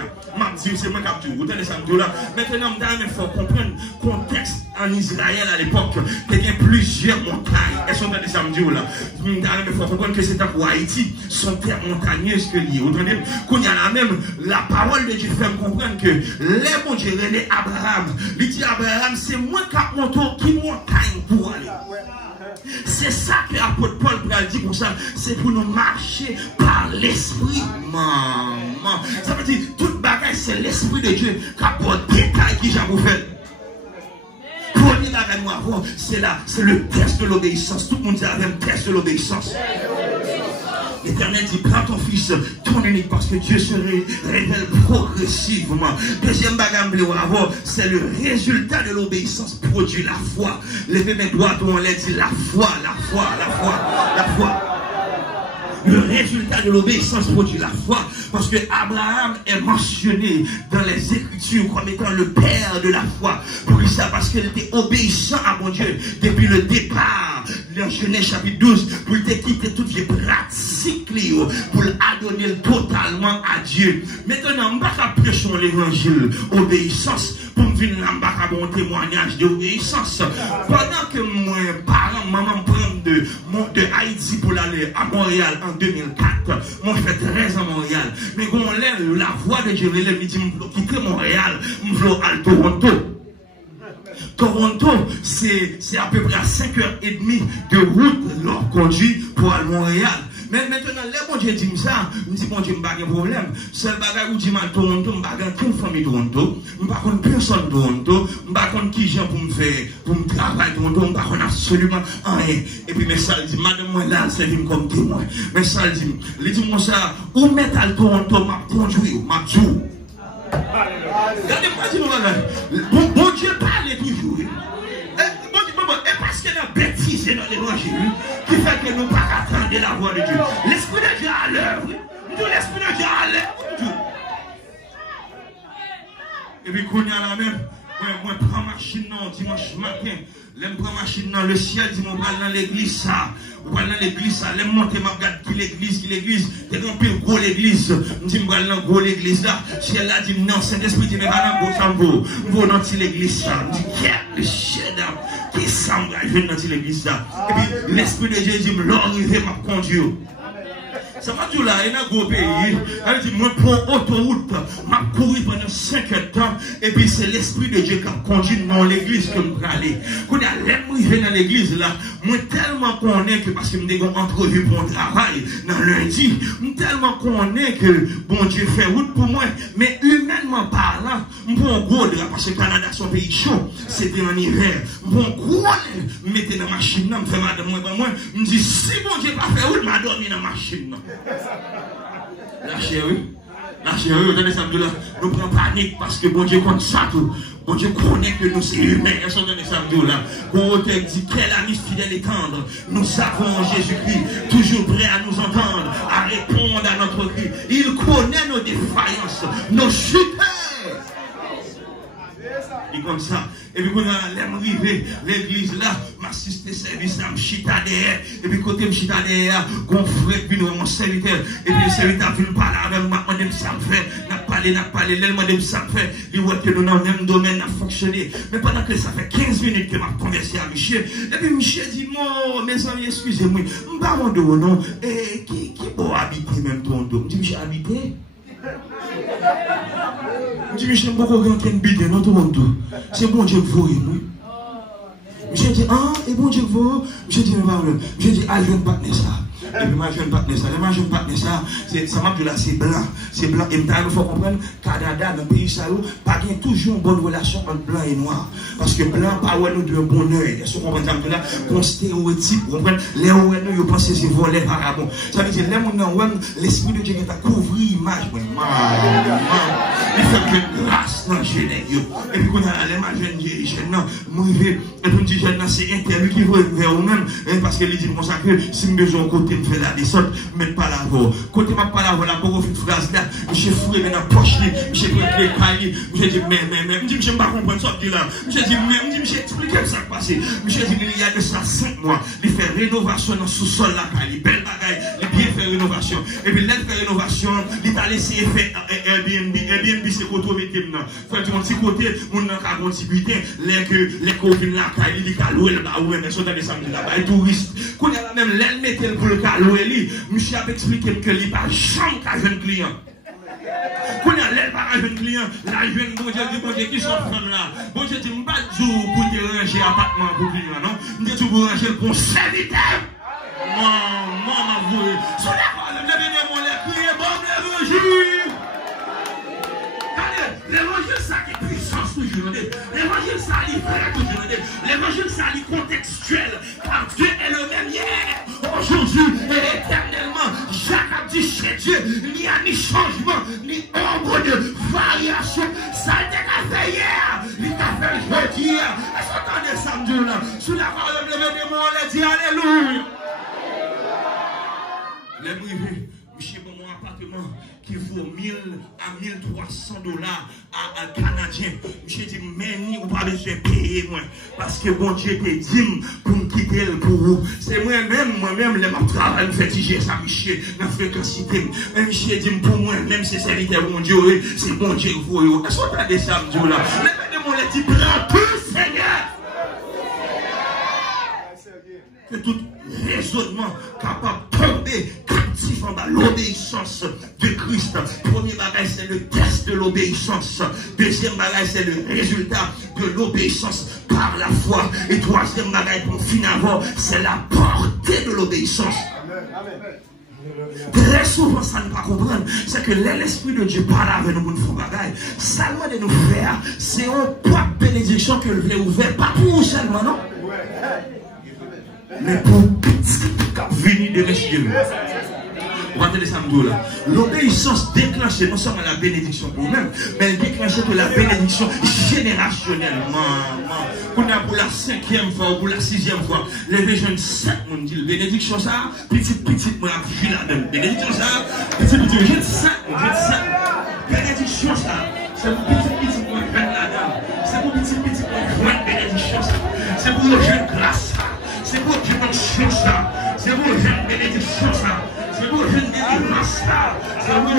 c'est moi qui vous tenez ça là. Maintenant, il faut comprendre le contexte en Israël à l'époque. Il y a plusieurs montagnes. Elles sont dans les samedis là. Il faut comprendre que c'est pour Haïti, sont terres montagneuses que liées. Vous entendez? Quand il y a même la parole de Dieu fait me comprendre que les bons Dieu, les Abraham, il dit Abraham, c'est moi qui montagne pour aller. C'est ça que l'apôtre Paul dit pour ça. C'est pour nous marcher par l'esprit. Maman. Ça veut dire, toute bagaille, c'est l'esprit de Dieu qui apporte détail qui j'ai vous fait. Premier bagaille, moi, c'est le test de l'obéissance. Tout le monde dit avec le test de l'obéissance. L'Éternel dit, prends ton fils, ton unique, parce que Dieu se révèle progressivement. Deuxième bagage, c'est le résultat de l'obéissance produit la foi. Levez mes doigts, on l'a dit, la foi. Le résultat de l'obéissance produit la foi. Parce que Abraham est mentionné dans les Écritures comme étant le père de la foi. Pour ça, parce qu'il était obéissant à mon Dieu depuis le départ. Dans Genèse chapitre 12, pour il quitter toutes les pratiques pour l'adonner totalement à Dieu. Maintenant, je ne vais pas prêcher l'évangile obéissance pour me venir là, mon témoignage d'obéissance. Pendant que mon parent, maman prend de Haïti pour aller à Montréal en 2004, moi je fais 13 ans à Montréal. Mais quand on lève la voix de Dieu, il me dit, je veux quitter Montréal, je veux aller à Toronto. Toronto, c'est à peu près à 5h30 de route leur conduit pour aller à Montréal. Mais maintenant, les bon Dieu dit ça, je dis bon Dieu, je n'ai pas de problème. Seul bagage où dit mal Toronto, je n'ai pas de famille Toronto, je n'ai pas de personne Toronto, je n'ai pas de qui j'ai pour me faire, pour me travailler Toronto, je n'ai pas absolument rien. Et puis, mais ça, il dit, madame, moi là, c'est venu comme témoin. Mais ça, il dit, moi ça, où mettre à Toronto, m'a conduit, m'a dit. Regardez-moi, bon Dieu parle toujours. Et parce qu'il y a une bêtise dans l'évangile qui fait que nous ne pouvons pas attendre la voix de Dieu. L'esprit de Dieu à l'heure. L'esprit de Dieu à l'heure. Et puis, quand il y a la même, moi, je prends ma machine dimanche matin. Je prends ma machine dans le ciel, je vais dans l'église. Ça. Je vais dans l'église, ça. Je monte, je regarde qui l'église. Je vais dans gros l'église. Je vais dans gros l'église là. Ciel là dit non, Saint-Esprit dit, mais pas dans gros sambo. Je vais dans l'église ça. Je dis, quel chef d'âme. Qui semble arriver dans l'église là. Et puis, l'Esprit de Dieu dit, l'orivé m'a conduit. Ça m'a dit là, il y a un gros pays. Elle dit, moi, pour autoroute, m'a couru pendant 5 heures de temps. Et puis, c'est l'Esprit de Dieu qui a conduit dans l'église que je vais aller. Quand il y a l'arrivée dans l'église là, moi, tellement connais que, parce que je me dis qu'on entrevue pour un travail dans lundi, tellement connais que, bon Dieu fait route pour moi. Mais humainement parlant, je prends un gros là, parce que le Canada, son pays chaud, c'était en hiver. Je prends un gros là, je mets dans la machine, je fais madame, moi, je me dis, si bon Dieu pas fait route, je vais dormir dans la machine. La chérie, vous tenez ça, nous prenons panique parce que bon Dieu compte ça tout. Bon Dieu connaît que nous sommes humains. Est-ce qu'on donne ça là? Quand on te dit quel ami fidèle et tendre, nous savons Jésus-Christ, toujours prêt à nous entendre, à répondre à notre cri. Il connaît nos défaillances, nos chutes. Et comme ça, et puis quand on a arrivé l'église là, m'assister service à m'chita derrière, et puis côté m'chita derrière, qu'on frère puis nous mon serviteur, et puis le serviteur vient parler avec moi, on ça me fait, n'a parlé, l'elle de ça me fait, il voit que nous dans le même domaine, n'a fonctionné. Mais pendant que ça fait 15 minutes que m'a conversé à Michel, et puis Michel dit, moi, mes amis, excusez-moi, je pas mon dos, non, et qui peut habiter même ton dos? Je dis, Michel, habiter? Je dis, Michel, beaucoup de gens qui habitent dans Toronto. C'est bon Dieu que vous, oui. Michel dit, ah, et bon Dieu que vous. Michel dit, je dis, ah, je ne pas tenir ça. Et puis, moi, je ne pas tenir ça. Moi, je ne pas tenir ça. Ça m'a dit là, c'est blanc. C'est blanc. Et maintenant, il faut comprendre, Canada, dans le pays, ça, pas qu'il y ait toujours une bonne relation entre blanc et noir. Parce que blanc, pas ouais, nous de un bon oeil. Est-ce qu'on comprend ça? Là, qu'on stéréotype, vous comprenez? Les ouais, nous, ils pensent que c'est voler vagabond. Ça veut dire, les gens, l'esprit de Dieu qui a couvert l'image. Il fait que grâce dans le générieux. Et puis, quand on a l'image jeune, non, moi, et puis, on dit, jeune, c'est interview qui veut vers vous-même. Parce que les dit, mon sacré, si je besoin de côté, je fais la descente, mais pas la voix. Côté, ma pas la voix, la pour une phrase là, je fouille dans la poche, je prends les cahiers, je dis, mais, je dis, je ne pas comprendre ça là. Je dis, mais, je explique ça qui passe. Je dis, il y a de ça 5 mois, il fait rénovation dans le sous-sol là, il belle bagaille, il bien fait rénovation. Et puis, là, il fait rénovation, il t'a laissé faire Airbnb, c'est côté maintenant. Fait mon petit côté, mon n'a qu'à contribuer, les copines là, il dit qu'à louer le baou, mais sont dans les samedis là, les touristes. Quand il y a même l'aile mettait pour le cas louer, monsieur a expliqué que il pas jamais qu'à jeune client. Quand il y a l'aile par un jeune client, la jeune bon Dieu qui sont femmes là. Bon Dieu dit, pas de jour pour te ranger appartement pour client, non? Je dis pour ranger pour serviteur. Maman, vous, sur la parole, le béni mon lait, criez bon l'évangile. L'évangile, ça a une puissance toujours. L'évangile, ça a une vraie toujours. L'évangile, ça a une contextuelle. Car Dieu est le même hier, aujourd'hui et éternellement. Jacques a dit chez Dieu, il n'y a ni changement, ni ombre de variation. Ça a été fait hier, il t'a fait jeudi hier. Est-ce que vous entendez samedi là? Sous la parole de l'événement, on a dit Alléluia. Les brivés, monsieur, mon appartement qui vaut 1000 à 1300 dollars à un Canadien. Monsieur dit, mais ni ou pas besoin de payer moi. Parce que bon Dieu te dit pour me quitter pour vous. C'est moi-même, les ma travail, me fait tiger ça, monsieur, dans la fréquencité. Mais monsieur dit pour moi-même, c'est serviteur mon Dieu, c'est bon Dieu vous. Est-ce que vous avez ça, Dieu là? Mais mon dit, prends tout, Seigneur. Que tout raisonnement capable de tomber captif en bas l'obéissance de Christ. Premier bagage, c'est le test de l'obéissance. Deuxième bagage, c'est le résultat de l'obéissance par la foi. Et troisième bagage, pour finir avant, c'est la portée de l'obéissance. Très souvent, ça ne pas comprendre, c'est que l'Esprit de Dieu parle avec nous pour nous faire bagaille. Seulement de nous faire, c'est une porte bénédiction que le ouvert, pas pour nous seulement, non? Mais pour venir de l'espion. Vous entendez ça, là? L'obéissance déclenche non seulement la bénédiction pour nous-mêmes, mais elle déclenche la bénédiction générationnelle. On a pour la 5e fois ou pour la 6e fois, les jeunes 7, on dit bénédiction ça, petite, moi, je suis là-dedans. Bénédiction ça, petit, jeune 7, bénédiction ça. C'est pour petit, moi, je viens là-dedans. C'est pour petit, moi, je viens bénédiction ça. C'est pour le jeune grâce ça. C'est pour que je me ça. C'est pour que je bénédiction ça. C'est pour que je délivrance ça. C'est pour que je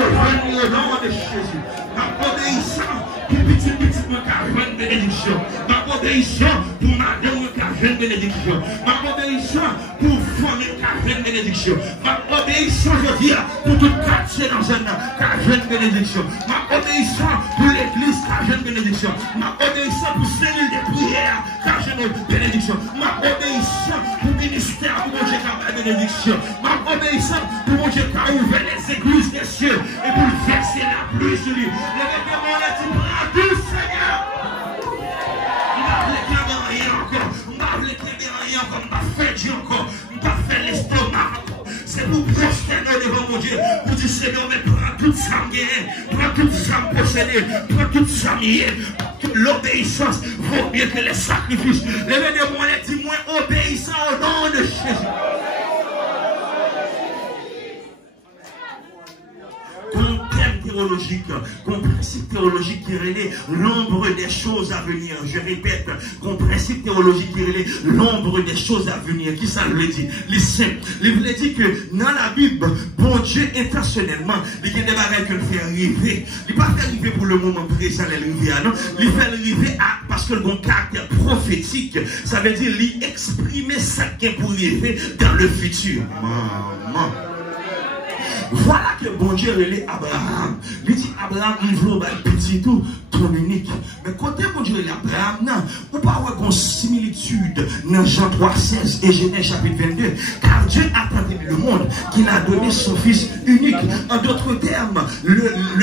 le nom de Jésus. Ma obéissance, pour petit, moi, je bénédiction. Ma obéissance, pour madame, je bénédiction. Ma obéissance, pour famille, je bénédiction. Ma obéissance, je veux dire, pour tout quartier dans un an, je bénédiction. Ma obéissance, pour l'église, je bénédiction. Ma obéissance, pour cellule de prière, je bénédiction. Ma obéissance, pour ministère, pour mon Dieu, bénédiction. Ma obéissance, pour mon Dieu, ouvrir les églises des cieux et pour verser la pluie sur lui. Le démon a dit, prends tout, Seigneur. On va réclamer rien encore. On va réclamer rien encore. On va faire Dieu encore. On va faire l'estomac encore. C'est pour prosterner devant mon Dieu. Pour dire, Seigneur, mais prends tout ça, prends tout ça possédé, prends tout ça mieux. l'obéissance vaut mieux que les sacrifices. Levez-moi, dis-moi, obéissant au nom de Jésus. Théologique, comme principe théologique qui relève l'ombre des choses à venir. Je répète, comme principe théologique qui relève l'ombre des choses à venir. Qui ça le dit? Les saints. Il veut dire que dans la Bible, bon Dieu intentionnellement, il y a des bagages qu'il fait arriver. Il ne fait pas arriver pour le moment présent, non? Il fait arriver parce que le bon caractère prophétique, ça veut dire il exprimer ça qui est pour arriver dans le futur. Maman. Voilà que bon Dieu relève Abraham. Il dit Abraham, il veut petit tout, ton unique. Mais côté bon Dieu relève Abraham, non, on peut avoir une similitude dans Jean 3,16 et Genèse chapitre 22. Car Dieu a tant aimé le monde qu'il a donné son Fils unique. En d'autres termes,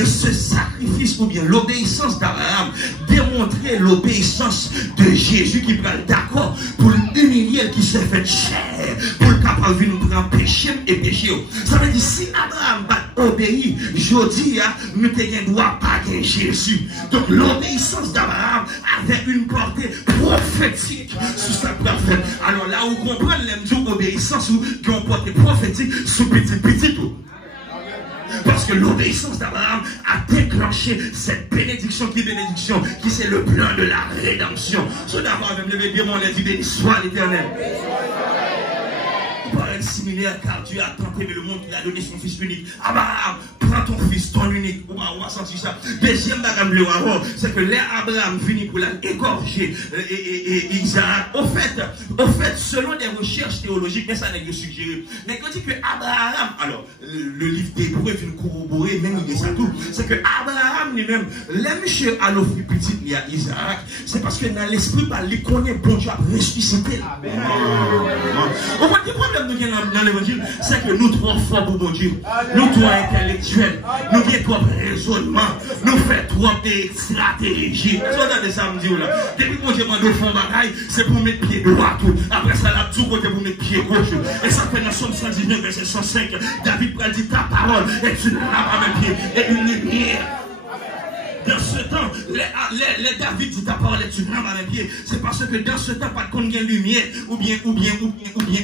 ce sacrifice ou bien l'obéissance d'Abraham démontrait l'obéissance de Jésus qui prend d'accord pour l'humilier qui s'est fait chair, pour le capable de nous prendre péché et péché. Ça veut dire si Abraham va obéir, je dis, nous ne doit pas gagner Jésus. Donc l'obéissance d'Abraham avait une portée prophétique sur sa prophète. Alors là où on comprend l'obéissance ou qui ont portée prophétique sur petit tout. Parce que l'obéissance d'Abraham a déclenché cette bénédiction qui est bénédiction, qui c'est le plan de la rédemption. Ce d'abord, même levé bien mon dit béni soit l'Éternel. Parole similaire car Dieu a tant aimé le monde qu'il a donné son Fils unique. Abraham, prends ton Fils, ton unique. On va sentir ça. Deuxième bagage, c'est que l'Abraham finit pour l'égorger et Isaac. Au fait, selon des recherches théologiques, mais ça n'est que suggéré. Mais quand on dit que Abraham, alors le livre d'Hébreux vient corroborer, même il dit ça tout, c'est que Abraham lui-même, les monsieur à l'offre petite, il y a Isaac, c'est parce que dans l'esprit, il connaît bon Dieu a ressuscité. On voit des problèmes dans l'évangile, c'est que nous trop forts pour bon Dieu, nous trop intellectuels, nous avons trop raisonnement, nous faisons trop de stratégie. Regardez ça, me dit là. Depuis que bon Dieu m'a donné fond bagaille, c'est pour mettre pied droit tout. Après ça, là, tout côté pour mettre pied gauche. Et ça fait dans Somme 119, verset 105, David dit ta parole est une lampe à mes pieds et une lumière. Dans ce temps, les David dit ta parole est une lampe à mes pieds. C'est parce que dans ce temps, pas de compte de lumière, ou bien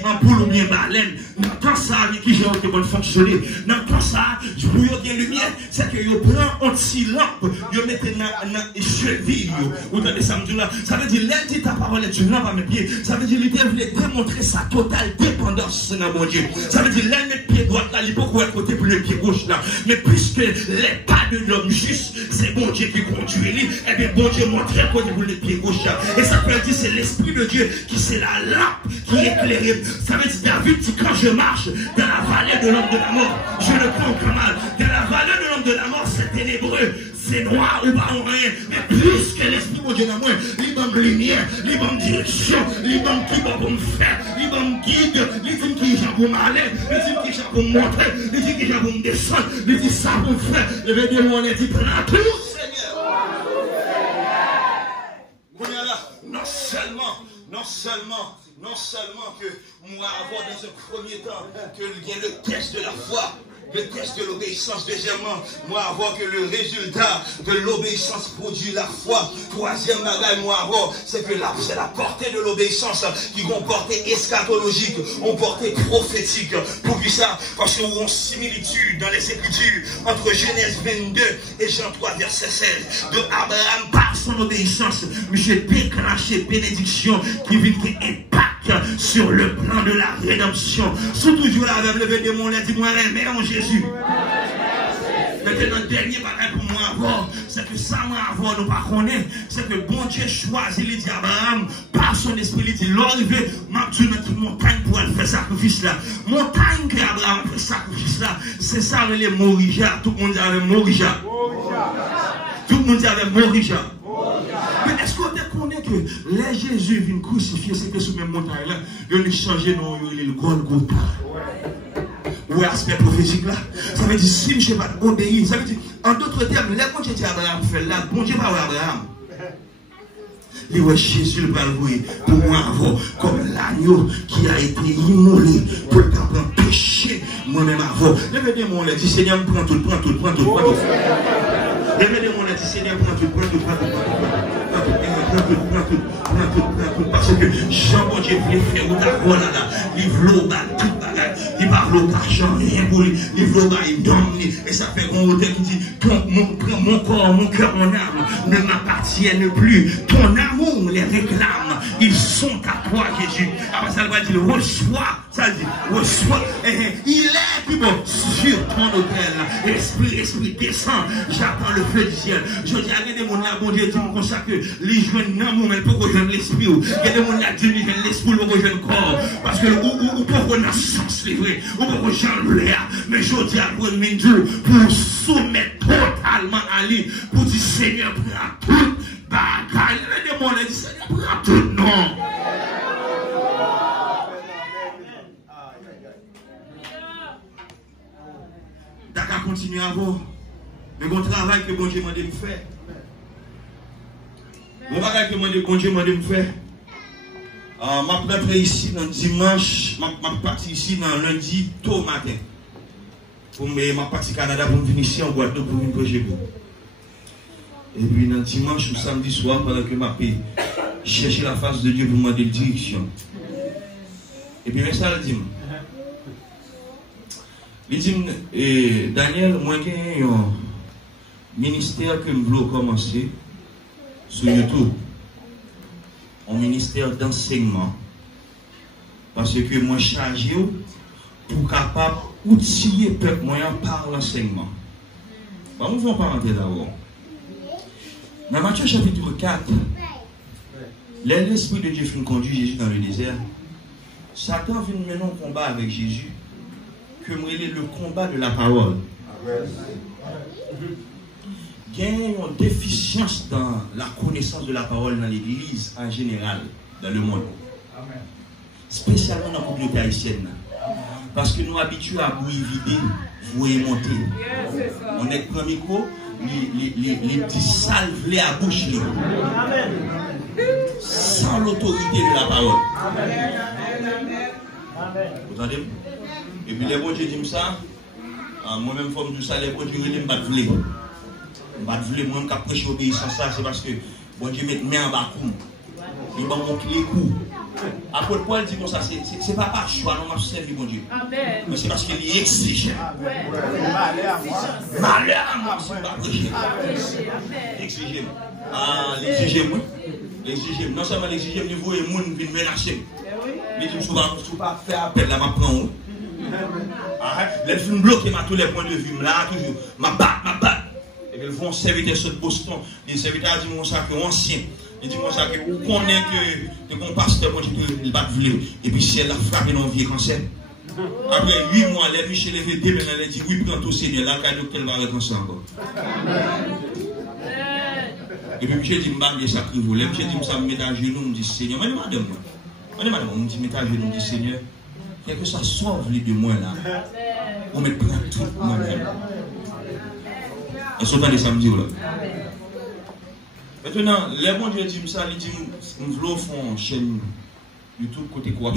ampoule, ou bien baleine. Dans le temps, ça, qui j'ai été bon fonctionner. Dans le temps, ça, pour y avoir lumière, c'est que vous prenez un petit lampe, vous mettez dans les chevilles. Vous entendez ça, là. Ça veut dire, l'aide dit ta parole est une lampe à mes pieds. Ça veut dire, il voulait démontrer sa totale dépendance dans mon Dieu. Ça veut dire, l'aide met pied droit là, il peut courir à côté pour le pied gauche là. Mais puisque les pas de l'homme juste, c'est bon Dieu qui conduit lui, et bien bon Dieu montre côté pour le pied gauche. Et ça veut dire c'est l'esprit de Dieu qui c'est la lampe qui éclaire. Ça veut dire David dit quand je marche dans la vallée de l'homme de la mort, je ne comprends mal. Dans la vallée de l'homme de la mort, c'est ténébreux, c'est noir ou pas en rien. Mais plus que l'esprit de Dieu dans moi, il donne lumière, il donne direction, il donne qui va pour me faire, il donne guide, il dit qui j'ai pour m'aller, il dit qui j'ai pour me montrer, il dit qui j'ai pour me descendre, il dit ça pour me faire. Le védé mon dit prends tout. Non seulement que moi avoir dans un premier temps que il y a le test de la foi, le test de l'obéissance. Deuxièmement, moi avoir que le résultat de l'obéissance produit la foi. Troisième bagage, moi avoir, c'est que c'est la portée de l'obéissance qui ont portée eschatologique, ont portée prophétique. Pour qui ça? Parce qu'on a une similitude dans les Écritures entre Genèse 22 et Jean 3 verset 16. De Abraham par son obéissance, monsieur déclenché bénédiction qui vient impact sur le plan de la rédemption. Surtout toujours là avec le bébé de mon lait, dis-moi mais en Jésus. Maintenant, le dernier bagage pour moi avoir, c'est que ça moi avoir, nous pas connaître, c'est que bon Dieu choisit, il dit Abraham, par son esprit, il dit, l'arrivée, m'a dit notre montagne pour aller faire sacrifice là. Montagne que Abraham fait sacrifice là, c'est ça les Morija, tout le monde dit avec Morija. Tout le monde dit avec Morija. Mais est-ce qu'on connaît que les Jésus vient crucifier, c'était sur même montagne là, ils ont changé dans le Golgotha. Ou aspect prophétique là, ça veut dire si je ne vais pas obéir, ça veut dire, en d'autres termes, les bon Dieu Abraham fait là, bon Dieu pas Abraham. Il voit Jésus le balvoué pour moi avant, comme l'agneau qui a été immolé pour le prendre péché, moi-même avant. Levez mon lait, dit Seigneur, prends tout. Levez mon lait, dit Seigneur, prends tout. tout. Parce que Jean-Bon Dieu voulait faire ou d'accord là, il voulait tout bagage, il parle d'argent, rien pour lui, il voulait il donne, et ça fait un hôtel qui dit, mon corps, mon cœur, mon âme ne m'appartiennent plus. Ton amour les réclame, ils sont à toi, Jésus. Après ça, il va dire, reçois, ça dit, reçois, il est plus bon sur ton hôtel. Esprit, descend, j'attends le feu du ciel. Je dis à des gens là, bon Dieu, tu me consacres les jeunes amour, mais pour rejoindre l'esprit. Il y a des gens là, Dieu, les jeunes l'esprit, pour rejoindre le corps. Parce que, ou pour qu'on a sens livré, ou pour qu'on change l'air. Mais je dis à vous, pour soumettre totalement à lui, pour dire, Seigneur, prends tout bagaille. Les démons, ils disent, Seigneur, prends tout, non. D'accord, continue à vous. Mais bon travail que bon Dieu m'a dit de faire. Bon travail que bon Dieu m'a dit de faire. Je suis ici dans dimanche, je suis parti ici dans lundi tôt matin. Je suis parti au Canada pour venir ici en Guadeloupe pour venir projet. Et puis dans dimanche ou samedi soir, pendant que je cherché la face de Dieu pour me demander direction. Et puis mais ça le dit. Il dit, Daniel, moi j'ai un ministère que je veux commencer sur YouTube. Un ministère d'enseignement. Parce que moi chargé pour capable outiller le peuple moyen par l'enseignement. Bon, nous allons parenthèse d'abord. Dans Matthieu chapitre 4, l'Esprit de Dieu finit conduire Jésus dans le désert. Satan vient mener un combat avec Jésus. Que moi le combat de la parole. Il y a une déficience dans la connaissance de la parole dans l'église en général, dans le monde. Spécialement dans la communauté haïtienne. Parce que nous habitués à bouillir vider, vouer monter. On est le premier coup, les petits salves à bouche libre. Sans l'autorité de la parole. Vous entendez? Et puis les bons Dieu disent ça, moi-même, comme tout ça, les bons Dieu ne me battent. Je ne battent moi-même qui prêche obéissance, ça, c'est parce que bon Dieu met main en bas coup. Il m'a montré les coups. Après, Paul dit comme ça, c'est pas par choix, non, m'a servi bon Dieu. Mais c'est parce qu'il est exigeant. Malheur à moi, c'est pas prêcher. Exigeant. Ah, l'exigeant, l'exigeant. Non seulement l'exigeant, il voit les gens qui viennent menacer. Il dit, je ne peux pas faire appel, là, je prends. Les films bloqués à tous les points de vue, là, toujours, ma batte. Et puis, ils vont servir sur Boston. Les serviteurs disent, mon sac, ancien. Ils disent, mon sac, vous connaissez que mon pasteur, il bat vouler. Et puis, si elle a frappé dans le vieux cancer. Après 8 mois, les Michel levé deux, maintenant, elle dit, oui, prends tout Seigneur, là, quand elle va reconcer encore. Et puis, Michel dit, je vais sacré voler. Michel dit, ça me met à genoux, me dit, Seigneur, madame, on me dit, mets à genoux, me dit, Seigneur. Que ça sauve les deux mois là. On met prend tout moi-même. Et ce temps de samedi là. Maintenant, les bons Dieu disent ça, ils disent nous voulons faire une chaîne YouTube côté quoi,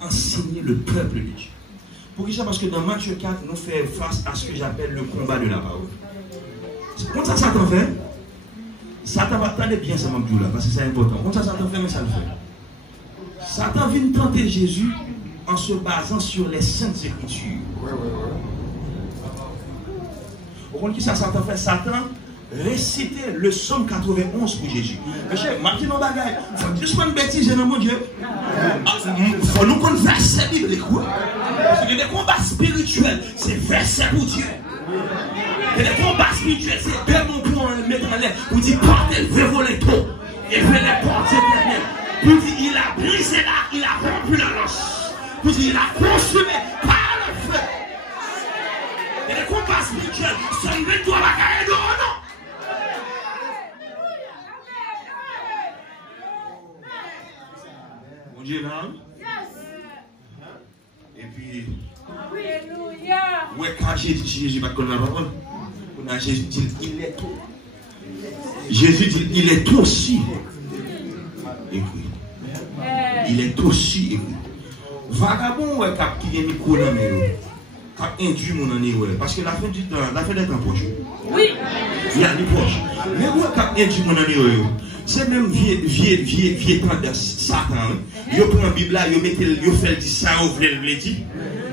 enseigner le peuple de Dieu. Pour ça, parce que dans Matthieu 4, nous faisons face à ce que j'appelle le combat de la parole. Comment ça Satan fait? Satan va attendre bien ça, là, parce que c'est important. Comment ça Satan fait, mais ça le fait. Satan vient tenter Jésus en se basant sur les saintes écritures. Vous comprenez qui ça Satan fait? Satan récitait le psaume 91 pour Jésus. Monsieur, Martin Obagay, il faut juste pas une bêtise dans mon Dieu. Il faut nous connaître verset biblique. Parce que les combats spirituels, c'est verset pour Dieu. Et les combats spirituels, c'est deux mots pour mettre en l'air. Pour dire, portez le vélo tôt. Et venez porter derrière. Pour dire, il a brisé là, il a rompu la lance. Pour dire, il a consumé par le feu. Et les combats spirituels, ça ne met pas la carrière de non. Bon Dieu là. Et puis, ouais, quand Jésus va connaître la parole, Jésus dit, il est tout. Jésus dit, il est aussi écrit. Il est aussi écrit. Vagabond, ouais, qui est micro dans les qui induit mon année, parce que la fin du temps, la fin des temps proche. Oui. Il y a des proches. Mais ouais, qui induit mon année, C'est même vieux tendance Satan. Il prend la Bible là, il fait ça, il veut le dire.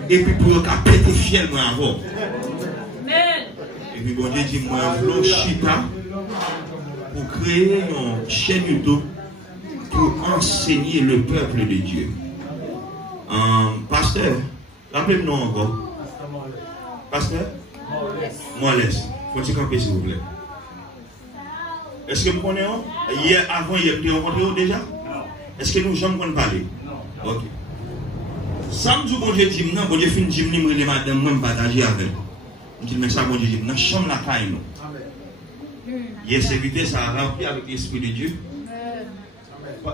Et puis pour péter fiel moi avant. Et puis bon Dieu dit moi je chita pour créer une chaîne YouTube pour enseigner le peuple de Dieu. Pasteur, rappelez-moi encore. Pasteur, moi laisse. Faut-il camper s'il vous plaît? Est-ce que vous connaissez? Hier, avant, hier, vous avez rencontré déjà? Est-ce que nous jamais parler? Ok. Samedi, bon Dieu dit, non, bon Dieu fin dit, nous les madame, même partager avec. Je dis, mais ça, bon Dieu dit, dans chambre la caille, nous. Hier, serviteur, ça a rempli avec l'Esprit de Dieu.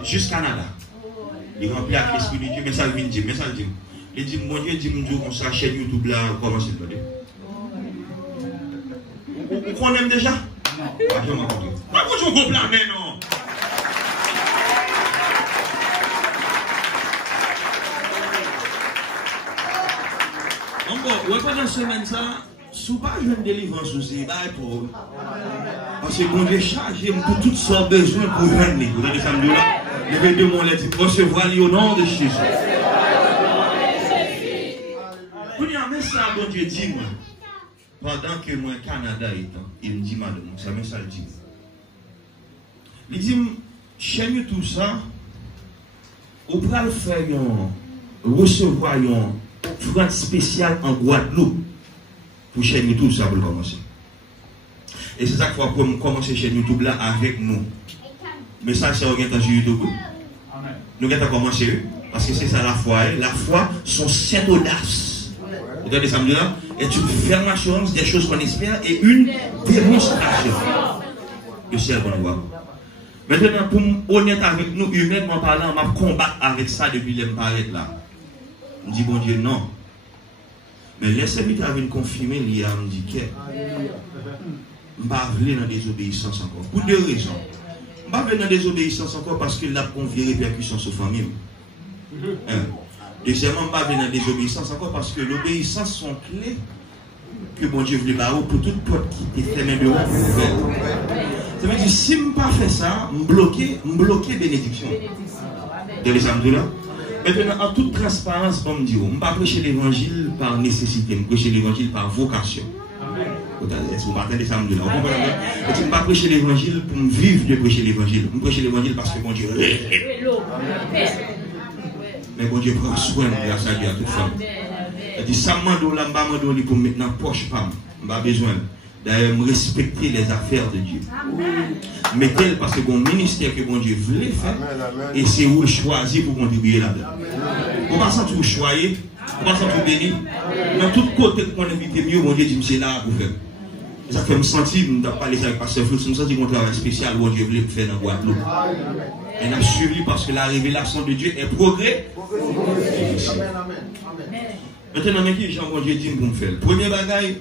Jusqu'à Canada. Il remplit avec l'Esprit de Dieu, mais ça vient dire, mais ça dit. Il dit, mon Dieu dit, on sera chaîne YouTube là, comment c'est le vous connaissez déjà? Non. Pourquoi vous comprends non? Bon, pendant la semaine, ça, si vous n'avez pas de délivrance, c'est pour. Parce que bon Dieu chargé pour toutes sortes de besoins pour venir. Vous avez samedi là? Les deux mots, les dit recevoir au nom de Jésus. Vous dites, mais ça, bon Dieu dit, moi. Pendant que moi, Canada étant, il me dit, madame, ça me ça le dit. Il dit, chaîne tout ça, on peut faire recevoir un offrande spéciale en Guadeloupe pour chaîne tout ça pour commencer. Et c'est ça qu'il faut commencer chaîne YouTube là avec nous. Mais ça, c'est orienté sur YouTube. Nous allons commencer parce que c'est ça la foi. La foi, son cette audace. Vous regardez ça, est une ferme assurance des choses qu'on espère et une démonstration de ce qu'on voit. Maintenant, pour honnête avec nous, humainement parlant, on va combattre avec ça depuis les paraître là. On dit, bon Dieu, non. Mais laissez-moi avec confirmer, il y a un dit que je ne vais pas aller dans la désobéissance encore. Pour deux raisons. Je ne vais pas aller dans la désobéissance encore parce qu'il a confié répercussions sur la famille. Deuxièmement, je ne vais pas aller dans la désobéissance encore parce que l'obéissance sont clés que bon Dieu voulait pour toute porte qui était fermée dehors. Ça veut dire, si je ne pas fait ça, je bloquer bénédiction. De l'exemple là. Maintenant, en toute transparence, on me dit, je ne vais pas prêcher l'évangile par nécessité, je prêcher l'évangile par vocation. Est-ce que vous partez de ça? Je ne vais pas prêcher l'évangile pour me vivre de prêcher l'évangile. Je prêcher l'évangile parce que bon Dieu. Mais bon Dieu prend soin grâce à Dieu à toute femme. Il dit, ça m'a donné pour mettre dans la poche femme. Je n'ai pas besoin. D'ailleurs, respecter les affaires de Dieu. Mettez-le parce que bon ministère que bon Dieu voulait faire, et c'est où choisir pour contribuer là-dedans. On va sentir choyer, on va sentir béni. Dans tout côté qu'on invite mieux, bon Dieu dit, c'est là pour faire. Ça fait me sentir, je ne pas les avec Pasteur Flou, je me sens un travail spécial où Dieu voulait faire dans Guadeloupe. Elle a suivi parce que la révélation de Dieu est progrès. Maintenant, mais Jean, bon Dieu dit pour me faire. Le premier bagage,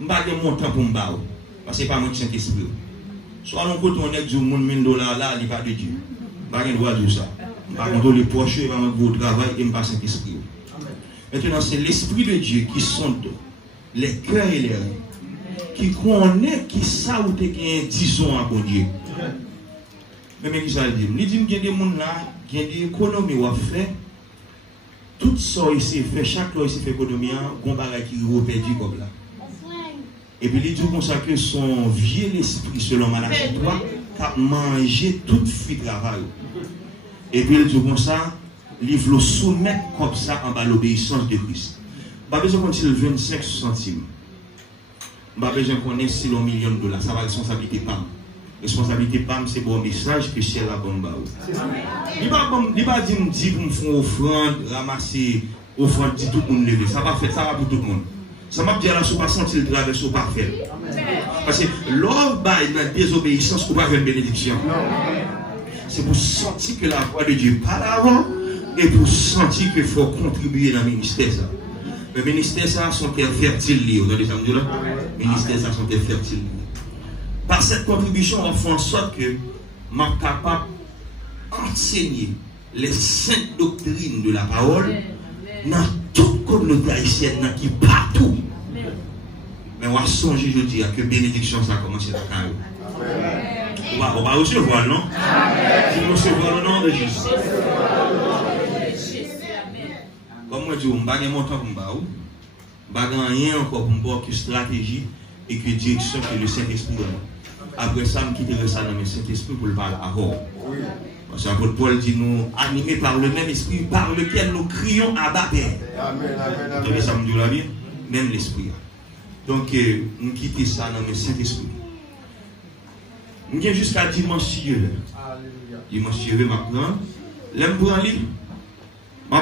je ne vais pas mon temps pour me battre. Parce que ce n'est pas mon Saint-Esprit. Soit on côté on est du monde $1000 là, il n'y a pas de Dieu. Je n'ai pas le droit de ça. Par contre, les poches, il va me travail et je ne pas Saint-Esprit. Maintenant, c'est l'Esprit de Dieu qui sonde les cœurs et les reins. Qui connaît qui ça ou te gagne 10 ans à bon Dieu. Mais qui ça dit? Il dit qu'il y a des gens là, qui ont des économies à faire. Tout ça ici fait, chaque fois ici fait économie, on va qui est perdu comme là. Et puis il dit comme ça que son vieux esprit, selon Malachie 3, a mangé toute fuite travail. Et puis il dit comme ça, il veut soumettre comme ça en bas l'obéissance de Christ. Pas besoin qu'on tire 25 centimes. Pas besoin qu'on ait $1 million. Ça va responsabilité PAM. Responsabilité PAM, c'est bon message que ciel a bon bas. Il va pas dire pour me faire offrande, ramasser offrande, dit tout le monde lever. Ça va faire ça pour tout le monde. Ça m'a dit là, je ne pas sentir le travail, je ne pas faire. Parce que l'homme a une désobéissance pour avoir une bénédiction. C'est pour sentir que la voix de Dieu parle avant et pour sentir qu'il faut contribuer dans le ministère. Le ministère, ça, sont terres fertiles. Vous avez déjà dit là? Le ministère, ça, sont terres fertiles. Par cette contribution, on fait en sorte que je suis capable d'enseigner les saintes doctrines de la parole dans toute communauté haïtienne qui est partout. Mais on va songer, je dis, que bénédiction, ça a commencé dans le On va recevoir, non? Si nous recevons le nom de Jésus. Comme moi, je dis, on va gagner mon temps pour me pas rien encore pour me voir que stratégie et que direction que le Saint-Esprit donne. Après ça, je quitterai ça dans le Saint-Esprit pour le parler avant. Parce que l'apôtre Paul dit nous animés par le même esprit par lequel nous crions à Babel. Amen. Ça me dit la bien, même l'esprit. Donc, nous quittons ça dans le Saint-Esprit. Nous viens jusqu'à dimanche. Dimanche, je vais m'apprendre. L'aime pour un livre. Je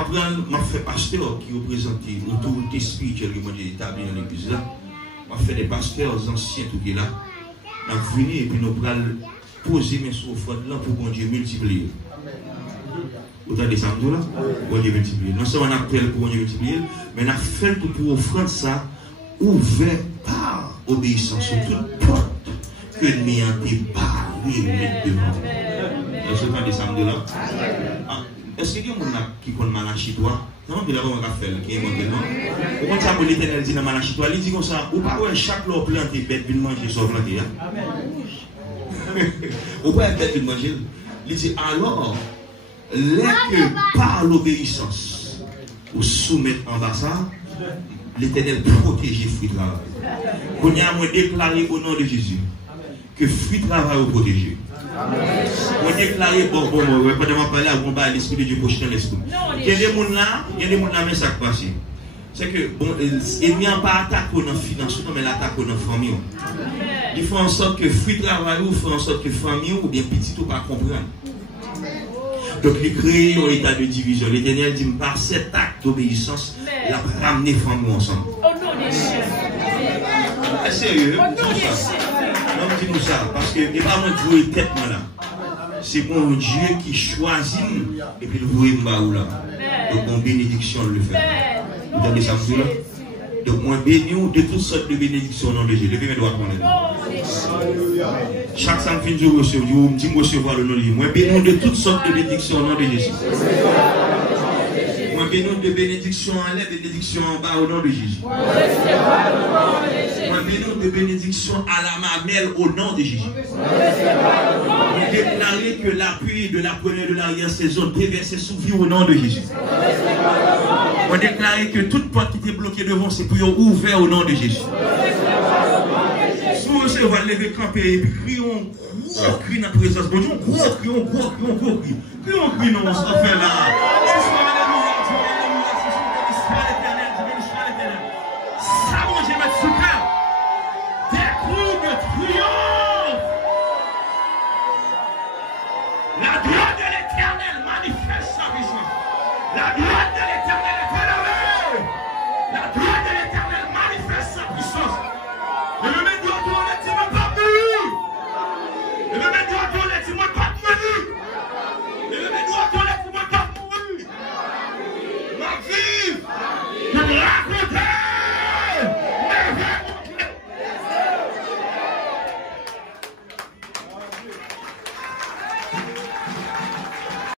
fais pasteur qui représente l'autorité spirituelle que j'ai établie dans l'église là. Je fais des pasteurs anciens tout qui là. Nous venons et puis nous allons poser mes offrandes là pour bon Dieu multiplier. Vous entendez ça, là? Bon Dieu multiplier. Non seulement on appelle pour bon Dieu multiplier, mais on a fait tout pour offrande ça ouvert par obéissance sur toute porte que nous avons barré devant. Est-ce que vous entendez ça, là? Est-ce que quelqu'un qui connaît Malachi toi? Non, mais là, on va faire qui est mon nom. Comment ça, l'Éternel dit dans Malachi toi? Il dit comme ça, ou pas, chaque lot planté, bête, vient manger, sauf planté. Ou pas, bête, vient manger. Il dit alors, les que par l'obéissance, ou soumettre en bas ça, l'Éternel protège les fruits de travail. On y a déclaré au nom de Jésus que fruits de travail au protégé. On déclare, bon, pendant que parler, on va l'esprit de Dieu proche dans l'esprit. Il y a des gens là, mais ça passe. C'est que, bon, il n'y a pas d'attaque dans la finance, mais l'attaque dans la famille. Il faut en sorte que fruit travail ou fait en sorte que famille ou bien petit ou pas comprendre. Donc, il crée un état de division. L'Éternel dit, par cet acte d'obéissance, il a ramené les familles ensemble. Au nom des chefs. C'est sérieux? Au nom des chefs. Non, dis-nous ça, parce que n'est pas mon Dieu tête là. C'est mon Dieu qui choisit et puis le voyez là. Donc mon bénédiction le fait. Vous entendez ça là? Donc moi bénis de toutes sortes de bénédictions au nom de Jésus. Levez mes doigts pour moi. Chaque fois que je recevoir le nom de Jésus. Moi bénis de toutes sortes de bénédictions au nom de Jésus. Moi bénis de bénédictions en l'air, bénédictions en bas au nom de Jésus. Moi bénis de bénédictions à la mamelle au nom de Jésus. Vous déclarez que l'appui de la première de l'arrière-saison déversé sous vie au nom de Jésus. Vous déclarez que toute porte qui était bloquée devant, c'est pour ouvert au nom de Jésus. Si vous recevez, lever camper et puis crions gros cri dans la présence. Bonjour, gros cri. Crions cri, non, ça fait là.